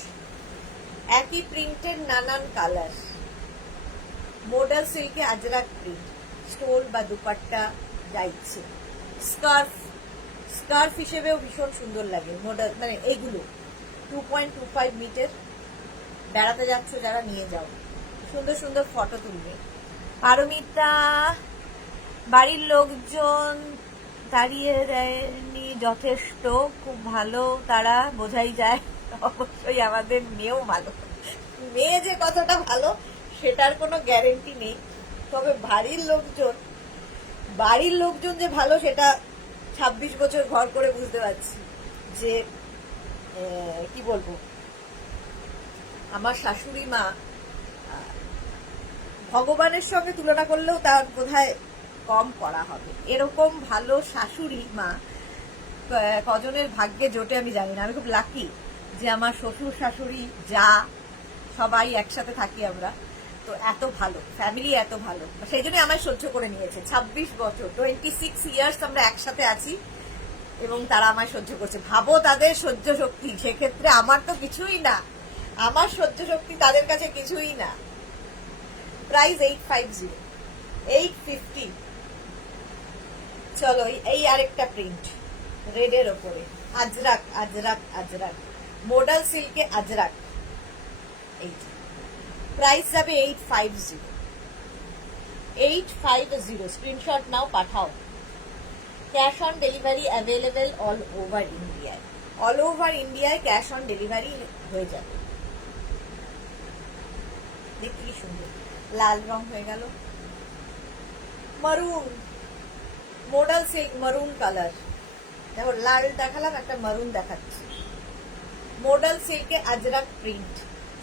একই প্রিন্টের নানান কালার। মডেল সিল্কে আজরাক প্রিন্ট, স্টোল বা দুপাট্টা যা ইচ্ছে। স্কার্ফ হিসেবেও ভীষণ সুন্দর লাগে মডেল, মানে এইগুলো 2.25 মিটার। বেড়াতে যাচ্ছ যারা, নিয়ে যাও, সুন্দর সুন্দর ফটো তুলবে। পারমিতা, বাড়ির লোকজন তাড়িয়ে দেয়নি যথেষ্ট, খুব ভালো তারা, বোঝাই যায়। অবশ্যই আমাদের মেয়েও ভালো, মেয়ে যে কতটা ভালো সেটার কোনো গ্যারেন্টি নেই, তবে বাড়ির লোকজন যে ভালো সেটা 26 বছর ঘর করে বুঝতে পারছি। যে কি বলবো, আমার শাশুড়ি মা ভগবানের সঙ্গে তুলনা করলেও তার বোধহয় কম করা হবে। এরকম ভালো শাশুড়ি মা কজনের ভাগ্যে জোটে আমি জানি না। আমি খুব লাকি যে আমার শ্বশুর শাশুড়ি যা সবাই একসাথে থাকি আমরা, তো এত ভালো ফ্যামিলি, এত ভালো, সেই জন্য আমায় সহ্য করে নিয়েছে 26 বছর, 26 ইয়ার্স আমরা একসাথে আছি এবং তারা আমায় সহ্য করছে। ভাবো তাদের সহ্য শক্তি, সেক্ষেত্রে আমার তো কিছুই না, আমার সহ্য শক্তি তাদের কাছে কিছুই না। প্রাইস 850। চলো এই আরেকটা প্রিন্ট রেডের ওপরে, আজরাক মডেল সিল্কে আজরাক, এই প্রাইস যাবে 850। স্ক্রিনশট নাও, পাঠাও। Cash on delivery available all over ইন্ডিয়ায় ক্যাশ অন ডেলিভারি হয়ে যাবে। দেখতে কি সুন্দর, লাল রং হয়ে গেল। মারুন, মডেল সিল্ক মারুন কালার, দেখো লাল দেখালাম, একটা মারুন দেখাচ্ছি। মডেল সিল্কে আজরাক প্রিন্ট,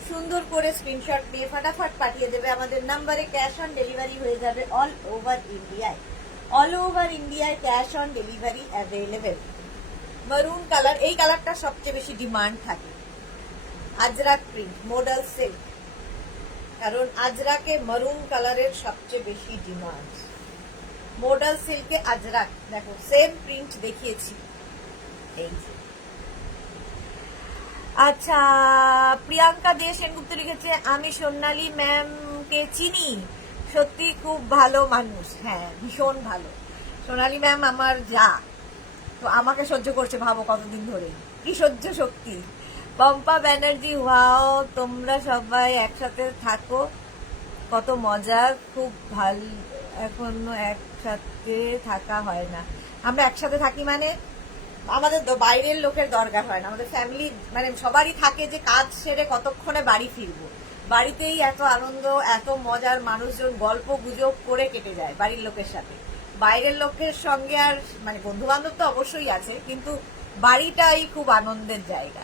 সুন্দর করে স্ক্রিনশট নিয়ে ফাটাফাট পাঠিয়ে দেবে আমাদের নাম্বারে। ক্যাশ অন ডেলিভারি হয়ে যাবে অল ওভার ইন্ডিয়ায় ক্যাশ অন ডেলিভারি অ্যাভেলেবেল। মারুন কালার, এই কালারটা সবচেয়ে বেশি ডিমান্ড থাকে। আজরাক প্রিন্ট মডেল সিল্ক, কারণ আজরাকে মারুন কালারের সবচেয়ে বেশি ডিমান্ড। মডেল সিল্কে আজরাক, দেখো সেম প্রিন্ট দেখিয়েছি, এই যে। আচ্ছা, প্রিয়াঙ্কা দিয়ে সেনগুপ্ত লিখেছে, আমি সোনালী ম্যামকে চিনি, সত্যি খুব ভালো মানুষ। হ্যাঁ, ভীষণ ভালো। সোনালী ম্যাম আমার যা, তো আমাকে সহ্য করছে ভাবো কতদিন ধরে, কি সহ্য শক্তি। পম্পা ব্যানার্জি, ওয়াও, তোমরা সবাই একসাথে থাকো, কত মজা, খুব ভালো। এখনো একসাথে থাকা হয় না, আমরা একসাথে থাকি মানে আমাদের বাইরের লোকের দরকার হয় না, আমাদের ফ্যামিলি মানে সবারই থাকে যে কাজ সেরে কতক্ষণে বাড়ি ফিরবো। বাড়িতেই এত আনন্দ, এত মজার, মানুষজন গল্প গুজব করে কেটে যায় বাড়ির লোকের সাথে। বাইরের লোকের সঙ্গে আর মানে বন্ধু বান্ধব তো অবশ্যই আছে, কিন্তু বাড়িটাই খুব আনন্দের জায়গা।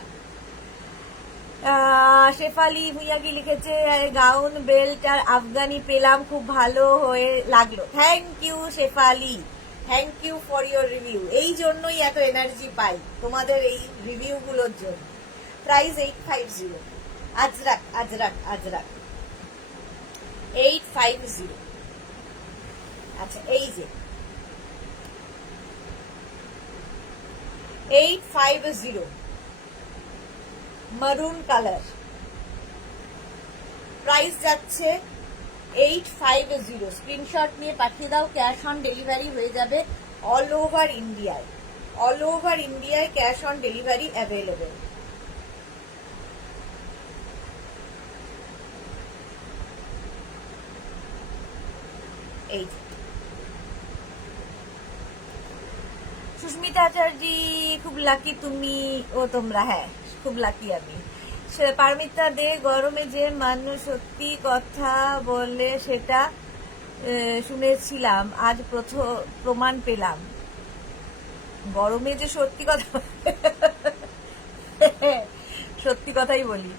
শেফালি ভুইয়াকি লিখেছে, গাউন বেল্ট আর আফগানি পেলাম, খুব ভালো হয়ে লাগলো। Thank you Shefali, thank you for your review. এই জন্যই এত এনার্জি পাই তোমাদের এই রিভিউ গুলোর জন্য। প্রাইস 850। আজরাক 850। আচ্ছা, এই যে 850 মারুন কালার, প্রাইস যাচ্ছে 850। স্ক্রিনশট নিয়ে পাঠিয়ে দাও, ক্যাশ অন ডেলিভারি হয়ে যাবে অল ওভার ইন্ডিয়ায় ক্যাশ অন ডেলিভারি অ্যাভেলেবেল। এই যে সুস্মিতা আচার্যি, খুব লাকি তুমি ও তোমরা, হ্যাঁ খুব লাকি আমি। পারমিতা দে, গরমে যে মানুষ সত্যি কথা বলে সেটা শুনেছিলাম, আজ প্রমাণ পেলাম। গরমে যে সত্যি কথা সত্যি কথাই বলি।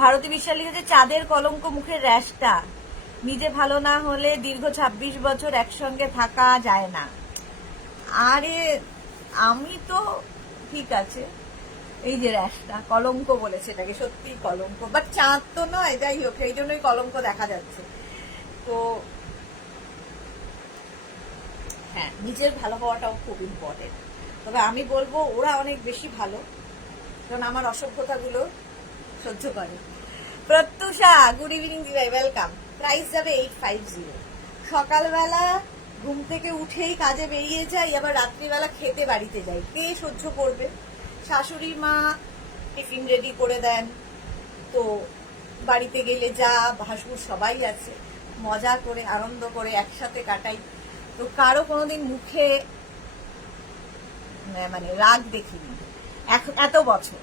ভারতী বিশ্বাস লিখেছে, চাঁদের কলঙ্ক মুখের র্যাশটা, নিজে ভালো না হলে দীর্ঘ 26 বছর একসঙ্গে থাকা যায় না। আরে আমি তো ঠিক আছে, এই যে র্যাশটা কলঙ্ক বলেছে এটাকে, সত্যি কলঙ্ক, বাট চাঁদ তো নয়, যাই হোক এই জন্যই কলঙ্ক দেখা যাচ্ছে। তো হ্যাঁ, নিজের ভালো হওয়াটাও খুব ইম্পর্টেন্ট। তবে আমি বলবো ওরা অনেক বেশি ভালো, কারণ আমার অসভ্যতাগুলো সহ্য করে। প্রত্যুষা, গুড ইভিনিং দিভাই, ওয়েলকাম। প্রাইস যাবে 850। সকালবেলা ঘুম থেকে উঠেই কাজে বেরিয়ে যাই, আবার রাত্রিবেলা খেতে বাড়িতে যাই, কে সহ্য করবে? শাশুড়ি মা টিফিন রেডি করে দেন, তো বাড়িতে গেলে যা ভাসুর সবাই আছে, মজা করে আনন্দ করে একসাথে কাটাই। তো কারো কোনোদিন মুখে মানে রাগ দেখিনি এত বছর।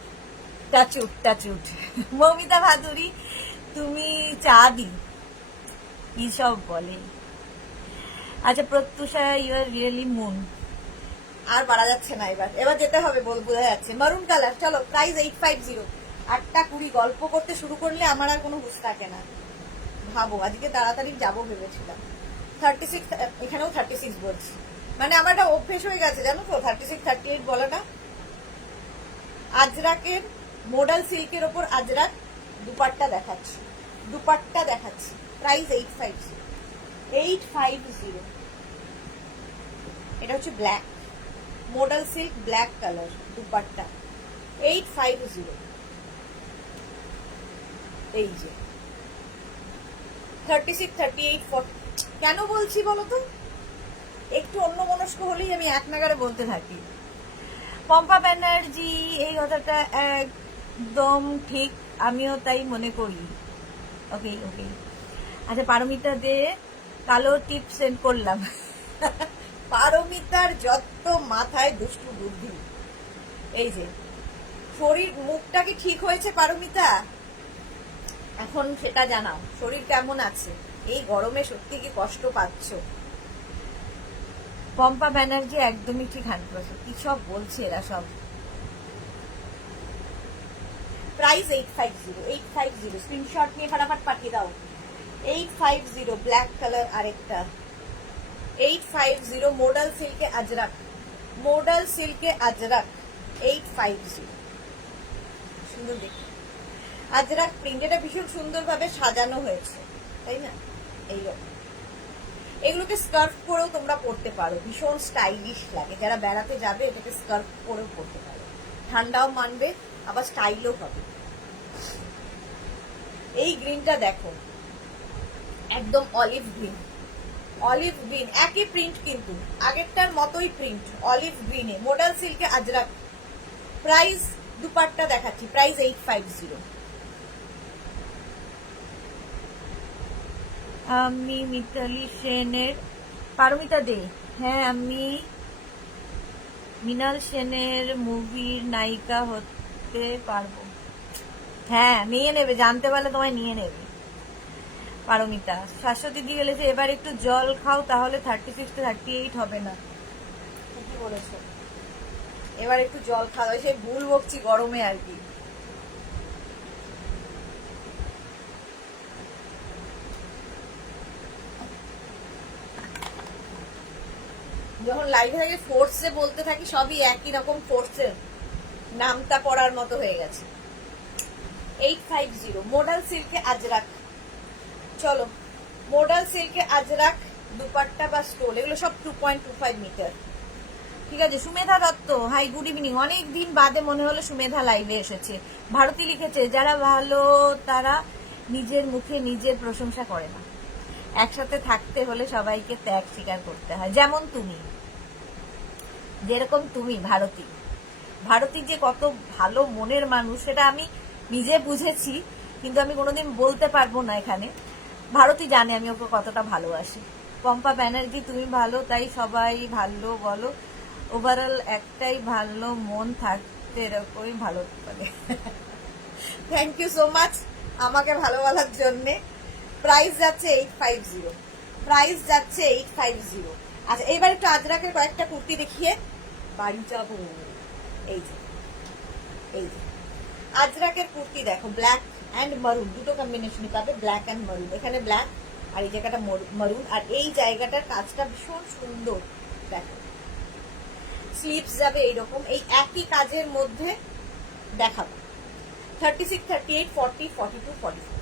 টাচুট মৌমিতা ভাদুরী, তুমি চাঁদি কি সব বলে। আচ্ছা Pratyusha, you are really moon. আর পারা যাচ্ছে না, এবার যেতে হবে, বোঝা যাচ্ছে। মারুন কালার, চলো প্রাইস 850। 8:20 গল্প করতে শুরু করলে আমার আর কোনো হুঁশ থাকে না। ভাবো আজকে তাড়াতাড়ি যাবো ভেবেছিলাম। 36, এখানেও 36 বলছি, মানে আমার একটা অভ্যেস হয়ে গেছে জানো তো 36 38 বলাটা। আজরাকের মডাল সিল্কের ওপর আজরাক দুপাট্টা দেখাচ্ছি, প্রাইস 850। এটা হচ্ছে black modal silk, black colour dupatta, 850। এই যে 36 38 40। কেন বলছি বলো তো, একটু অন্যমনস্ক হলেই আমি এক নাগারে বলতে থাকি। পম্পা ব্যানার্জি, এই কথাটা একদম ঠিক, আমিও তাই মনে করি। ওকে। আচ্ছা পারমিতা দে, কালো টিপ সেন্ড করলাম। পারমিতার যত মাথায় দুষ্টু বুদ্ধি। এই যে শরীর মুখটা কি ঠিক হয়েছে পারমিতা? এখন সেটা জানাও, শরীর কেমন আছে? এই গরমে সত্যি কি কষ্ট পাচ্ছ? পম্পা ব্যানার্জি একদমই ঠিক 100%। কি সব বলছে এরা সব। প্রাইস 850 স্ক্রিনশট নিয়ে ফটাফট পাঠিয়ে দাও। 850 ব্ল্যাক কালার, আরেকটা 850 মডাল সিল্কে আজরাক 850। সুন্দর দেখি আজরাক প্রিন্ট, এটা ভীষণ সুন্দর ভাবে সাজানো হয়েছে, তাই না? এইরকম এগুলোকে স্কার্ফ করেও তোমরা পরতে পারো, ভীষণ স্টাইলিশ লাগে। যারা বেড়াতে যাবে এটাকে স্কার্ফ করেও পরতে পারো, ঠান্ডাও মানবে আবার স্টাইলও হবে। এই গ্রিনটা দেখো, একদম অলিভ গ্রিন, একই প্রিন্ট, কিন্তু আগেরটার মতোই প্রিন্ট, অলিভ গ্রিনে মডাল সিল্কে আজরাক। প্রাইস দুপাট্টা দেখাচ্ছি, প্রাইস 850। আমি মিতালি সেনের, পারমিতা দে, হ্যাঁ আমি মৃণাল সেনের মুভির নায়িকা হতে পারবো। হ্যাঁ নিয়ে নেবে, জানতে পারলে তোমায় নিয়ে নেবে। পারমিতা, শাশ্বতী দিয়ে বলেছে এবার একটু জল খাও, তাহলে 36 to 38 হবে না। কি বলেছো? এবার একটু জল খাও, সে ভুল বকছি গরমে আর কি। যখন লাইভে থাকে ফোর্সে বলতে থাকি, সবই একই রকম ফোর্সের নামটা পড়ার মতো হয়ে গেছে। 850 মডাল সিল্কে আজরাক। চলো মডাল সিল্কে আজরাক দুপাট্টা বা স্টোল, এগুলো সব 2.25 মিটার। ঠিক আছে। Sumedha Dutta, hi good evening. অনেক দিন বাদে মনে হলো সুমেধা লাইভে এসেছে। ভারতী লিখেছে, যারা ভালো তারা নিজের মুখে নিজের প্রশংসা করে না। একসাথে থাকতে হলে সবাইকে ত্যাগ স্বীকার করতে হয়, যেমন তুমি, যেরকম তুমি ভারতী যে কত ভালো মনের মানুষ সেটা আমি নিজে বুঝেছি, কিন্তু আমি কোনোদিন বলতে পারবো না এখানে। ভারতী জানে আমি ওকে কতটা ভালোবাসি। পম্পা ব্যানার্জি, তুমি ভালো তাই সবাই ভালো বলো, ওভারঅল একটাই ভালো মন থাকতে এরকমই ভালো লাগে। থ্যাংক ইউ সো মাচ আমাকে ভালো বলার জন্যে। প্রাইস যাচ্ছে 850, প্রাইস যাচ্ছে 850। আচ্ছা এইবার একটু আজরাকের কয়েকটা কুর্তি দেখিয়ে বাড়ি যাবো। এই যে আজরাকের কুর্তি দেখো, ব্ল্যাক অ্যান্ড মারুন দুটো কম্বিনেশনই পাবে, ব্ল্যাক অ্যান্ড মারুন। এখানে ব্ল্যাক আর এই জায়গাটা মারুন, আর এই জায়গাটার কাজটা ভীষণ সুন্দর। দেখো স্লিপস যাবে এইরকম, এই একই কাজের মধ্যে দেখাবো। 36, 38, 40, 42, 44,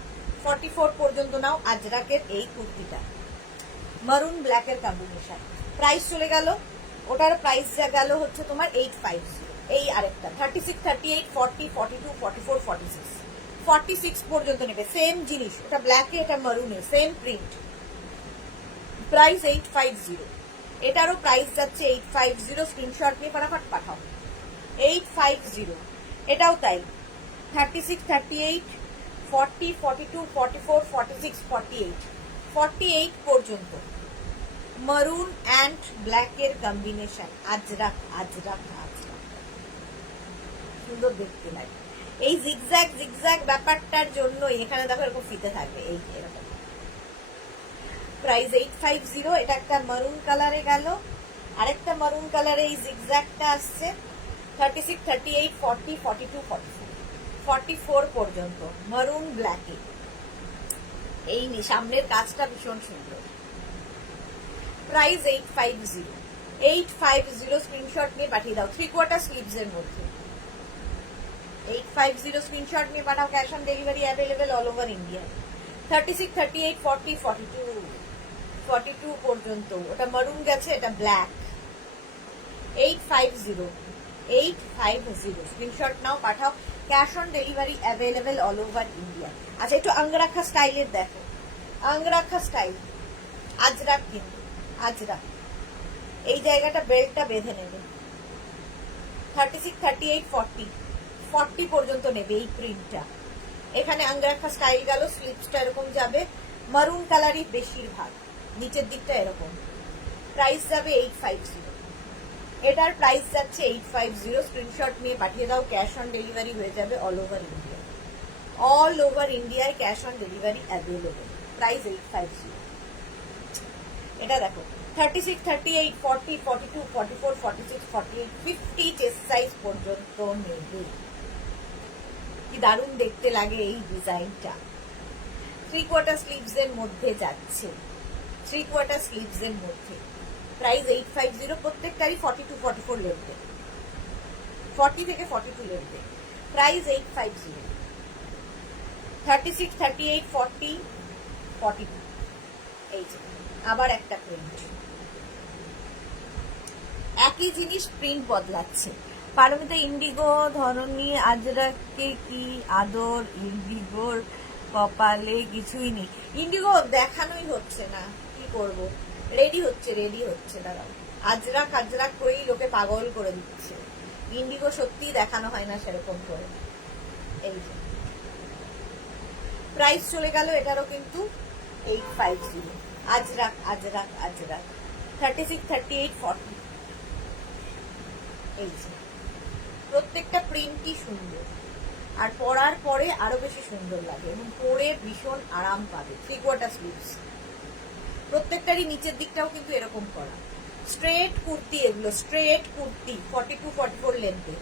44 পর্যন্ত নাও আজরাকের এই কুর্তিটা, মারুন ব্ল্যাকের কম্বিনেশন। প্রাইস চলে গেল, ওটার প্রাইস যা গেল হচ্ছে তোমার 850। এই আরেকটা 36, 38, 40, 42, 44, 46, 46 পর্যন্ত নেবে, সেম জিনিস, ওটা ব্ল্যাকে এটা মারুনে, সেম প্রিন্ট, প্রাইস 850। এটারও প্রাইস যাচ্ছে 850। স্ক্রিনশট নিয়ে ফটাফট পাঠাও। 850, এটাও তাই। 36, 38, 40, 42, 44, 46, 48, 48 পর্যন্ত মারুন অ্যান্ড ব্ল্যাকের কম্বিনেশন। আজরাক আজরাক আজরাক, সুন্দর দেখতে লাগে। এই জিগজ্যাগ ব্যাপারটার জন্য এখানে দেখো এরকম ফিতে থাকবে, এই এরকম। প্রাইস 850। এটা একটা মারুন কালারে গেল, আরেকটা মারুন কালারে এই জিগজ্যাগটা আসছে। 36, 38, 40, 42, 44, 44 পর্যন্ত মারুন ব্ল্যাকে। এই সামনের কাজটা ভীষণ সুন্দর। প্রাইস 850, 850। স্ক্রিনশট নিয়ে পাঠিয়ে দাও, 3/4 স্লিভস এর মধ্যে। 850 স্ক্রিনশট নিয়ে পাঠাও, cash on delivery available all over India. 36, 38, 40, 42, 42 পর্যন্ত, ওটা মারুন গেছে, এটা ব্ল্যাক। 850, 850 স্ক্রিনশট নাও পাঠাও, cash on delivery available all over India. আচ্ছা একটু আঙ্গরাখা স্টাইলের দেখো, আঙ্গরাখা স্টাইল আজরাক, কিন্তু আজরাক এই জায়গাটা বেল্টটা বেঁধে নেবে। 36, 38, 40, 40 পর্যন্ত নেবে এই প্রিন্টটা। এখানে আঙ্গরাখা স্টাইল গেল, স্লিপসটা এরকম যাবে, মারুন কালারই বেশিরভাগ, নিচের দিকটা এরকম। প্রাইস যাবে 850। এটার প্রাইস যাচ্ছে 850। স্ক্রিনশট নিয়ে পাঠিয়ে দাও, ক্যাশ অন ডেলিভারি হয়ে যাবে all over India. All over ইন্ডিয়ায় cash on delivery available. Price 850। এটা দেখো 36, 38, 40, 42, 44, 46, 48, 50 চেস্ট সাইজ পর্যন্ত নেবে। কি দারুণ দেখতে লাগে এই ডিজাইনটা। 3/4 স্লিভস এর মধ্যে যাচ্ছে, 3/4 স্লিভস এর মধ্যে। প্রাইস 850। প্রত্যেকটারই 42, 44 লেন্থে, 40 থেকে 42 লেন্থে। প্রাইস 850। 36, 38, 40, 42। এই যে আবার একটা প্রিন্ট, একই জিনিস প্রিন্ট বদলাচ্ছে। পারমিতা ইন্ডিগো, ধরনী আজরাকে কি আদর, ইন্ডিগোর কপালে কিছুই নেই। ইন্ডিগো দেখানোই হচ্ছে না, কি করব, রেডি হচ্ছে দাঁড়াও। আজরাক আজরাক করেই লোকে পাগল করে দিচ্ছে, ইন্ডিগো সত্যি দেখানো হয় না সেরকম করে। এই যে প্রাইস চলে গেল, এটারও কিন্তু 850। আজরাক আজরাক আজরাক 36, 38, 40। এই যে প্রত্যেকটা প্রিন্টই সুন্দর, আর পরার পরে আরো বেশি সুন্দর লাগে এবং পরে ভীষণ আরাম পাবে। 3/4 স্লিভস, প্রত্যেকটারই নিচের দিকটাও কিন্তু এরকম করা। স্ট্রেট কুর্তি, এগুলো স্ট্রেট কুর্তি, 42, 44 লেন্থে,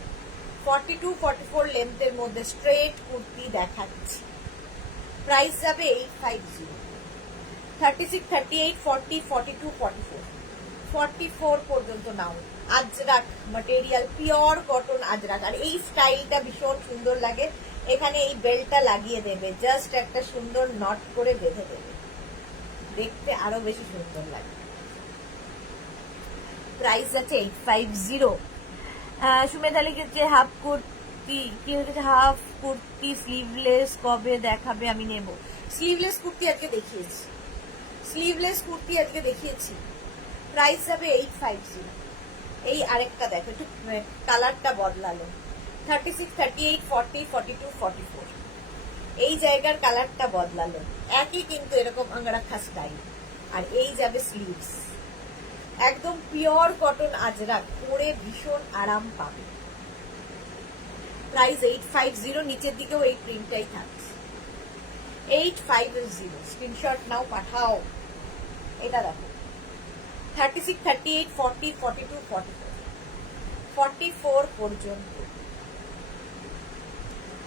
42, 44 লেন্থের মধ্যে স্ট্রেট কুর্তি দেখাচ্ছি। প্রাইস যাবে 850। 36, 38, 40, 42, 44, 44 পর্যন্ত নাও। Ajrak material, pure cotton Ajrak. আর এই স্টাইলটা ভীষণ সুন্দর লাগে। এখানে এই বেল্টটা লাগিয়ে দেবে, জাস্ট একটা সুন্দর নট করে বেঁধে দেবে, দেখতে আরো বেশি সুন্দর লাগে। প্রাইস আছে 850। সুমেধা লিখেছে হাফ কুর্তি, কি হয়েছে হাফ কুর্তি স্লিভলেস কবে দেখাবে, আমি নেব। স্লিভলেস কুর্তি আজকে দেখিয়েছি, প্রাইস যাবে 850। এই আরেকটা দেখো, একটু কালারটা বদলালো। 36, 38, 40, 42, 44, এই জায়গার কালারটা বদলালো, একই কিন্তু এরকম আঙ্গারাখা স্টাইল। আর এই যাবে স্লিভস, একদম পিওর কটন আজরাক, পরে ভীষণ আরাম পাবে। প্রাইস 850, নিচের দিকেও এই প্রিন্টটাই থাকছে 850। স্ক্রিনশট নাও, পাঠাও। এটা দেখো 36, 38, 40, 42, 44, 44 পর্যন্ত।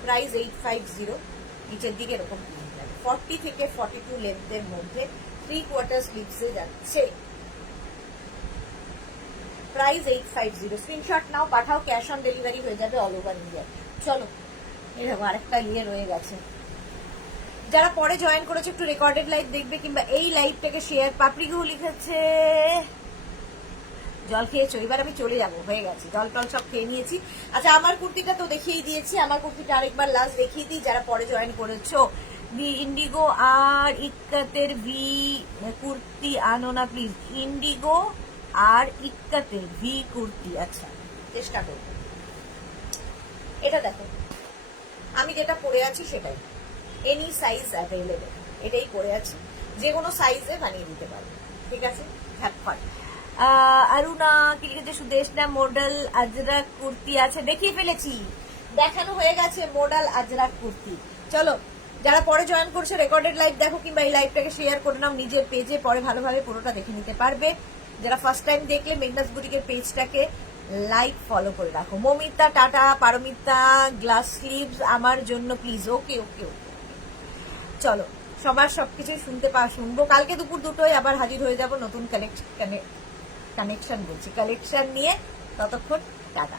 প্রাইস 850, নিচের দিকে এরকম প্রিন্ট থাকে। 40 থেকে 42 লেন্থের মধ্যে 3/4 স্লিভসে যাচ্ছে। প্রাইস 850। স্ক্রিনশট নাও, পাঠাও। ক্যাশ অন ডেলিভারি হয়ে যাবে অল ওভার ইন্ডিয়া। চলো, এরকম আরেকটা ইয়ে রয়ে গেছে। যারা পরে জয়েন করেছে একটু রেকর্ডেড লাইভ দেখবে, কিংবা এই লাইভটাকে শেয়ার। পাপড়িঘু লিখেছে জল খেয়েছো, এবার আমি চলে যাবো, হয়ে গেছে, জল টল সব খেয়ে নিয়েছি। আচ্ছা, আমার কুর্তিটা তো দেখিয়েই দিয়েছি, আমার কুর্তিটা আরেকবার লাস্ট দেখিয়ে দিই যারা পরে জয়েন করেছো। ইন্ডিগো আর ইক্কাতের ভি কুর্তি আনো না প্লিজ। ইন্ডিগো আর ইক্কাতের ভি কুর্তি, আচ্ছা চেষ্টা করব। এটা দেখো, আমি যেটা পরে আছি সেটাই, এনি সাইজ অ্যাভেলেবেল, এটাই পরে আছি, যে কোনো সাইজে বানিয়ে দিতে পারবে, ঠিক আছে। ঝটপট। অরুণা কি লিখেছে, সুদেশ না মডেল আজরাক কুর্তি আছে, দেখিয়ে ফেলেছি, দেখানো হয়ে গেছে মডেল আজরাক কুর্তি। চলো, যারা পরে জয়েন করছে রেকর্ডেড লাইভ দেখো, কিংবা এই লাইভটাকে শেয়ার করে নাও নিজের পেজে, পরে ভালোভাবে পুরোটা দেখে নিতে পারবে। যারা ফার্স্ট টাইম দেখলে মেঘনাস বুটিকের পেজটাকে লাইক ফলো করে রাখো। মমিতা টাটা, পারমিতা গ্লাস স্লিভস আমার জন্য প্লিজ। ওকে ওকে ওকে, চলো সবার সবকিছু শুনবো। কালকে দুপুর 2টোয় আবার হাজির হয়ে যাব নতুন কালেকশন নিয়ে। ততক্ষণ টাটা।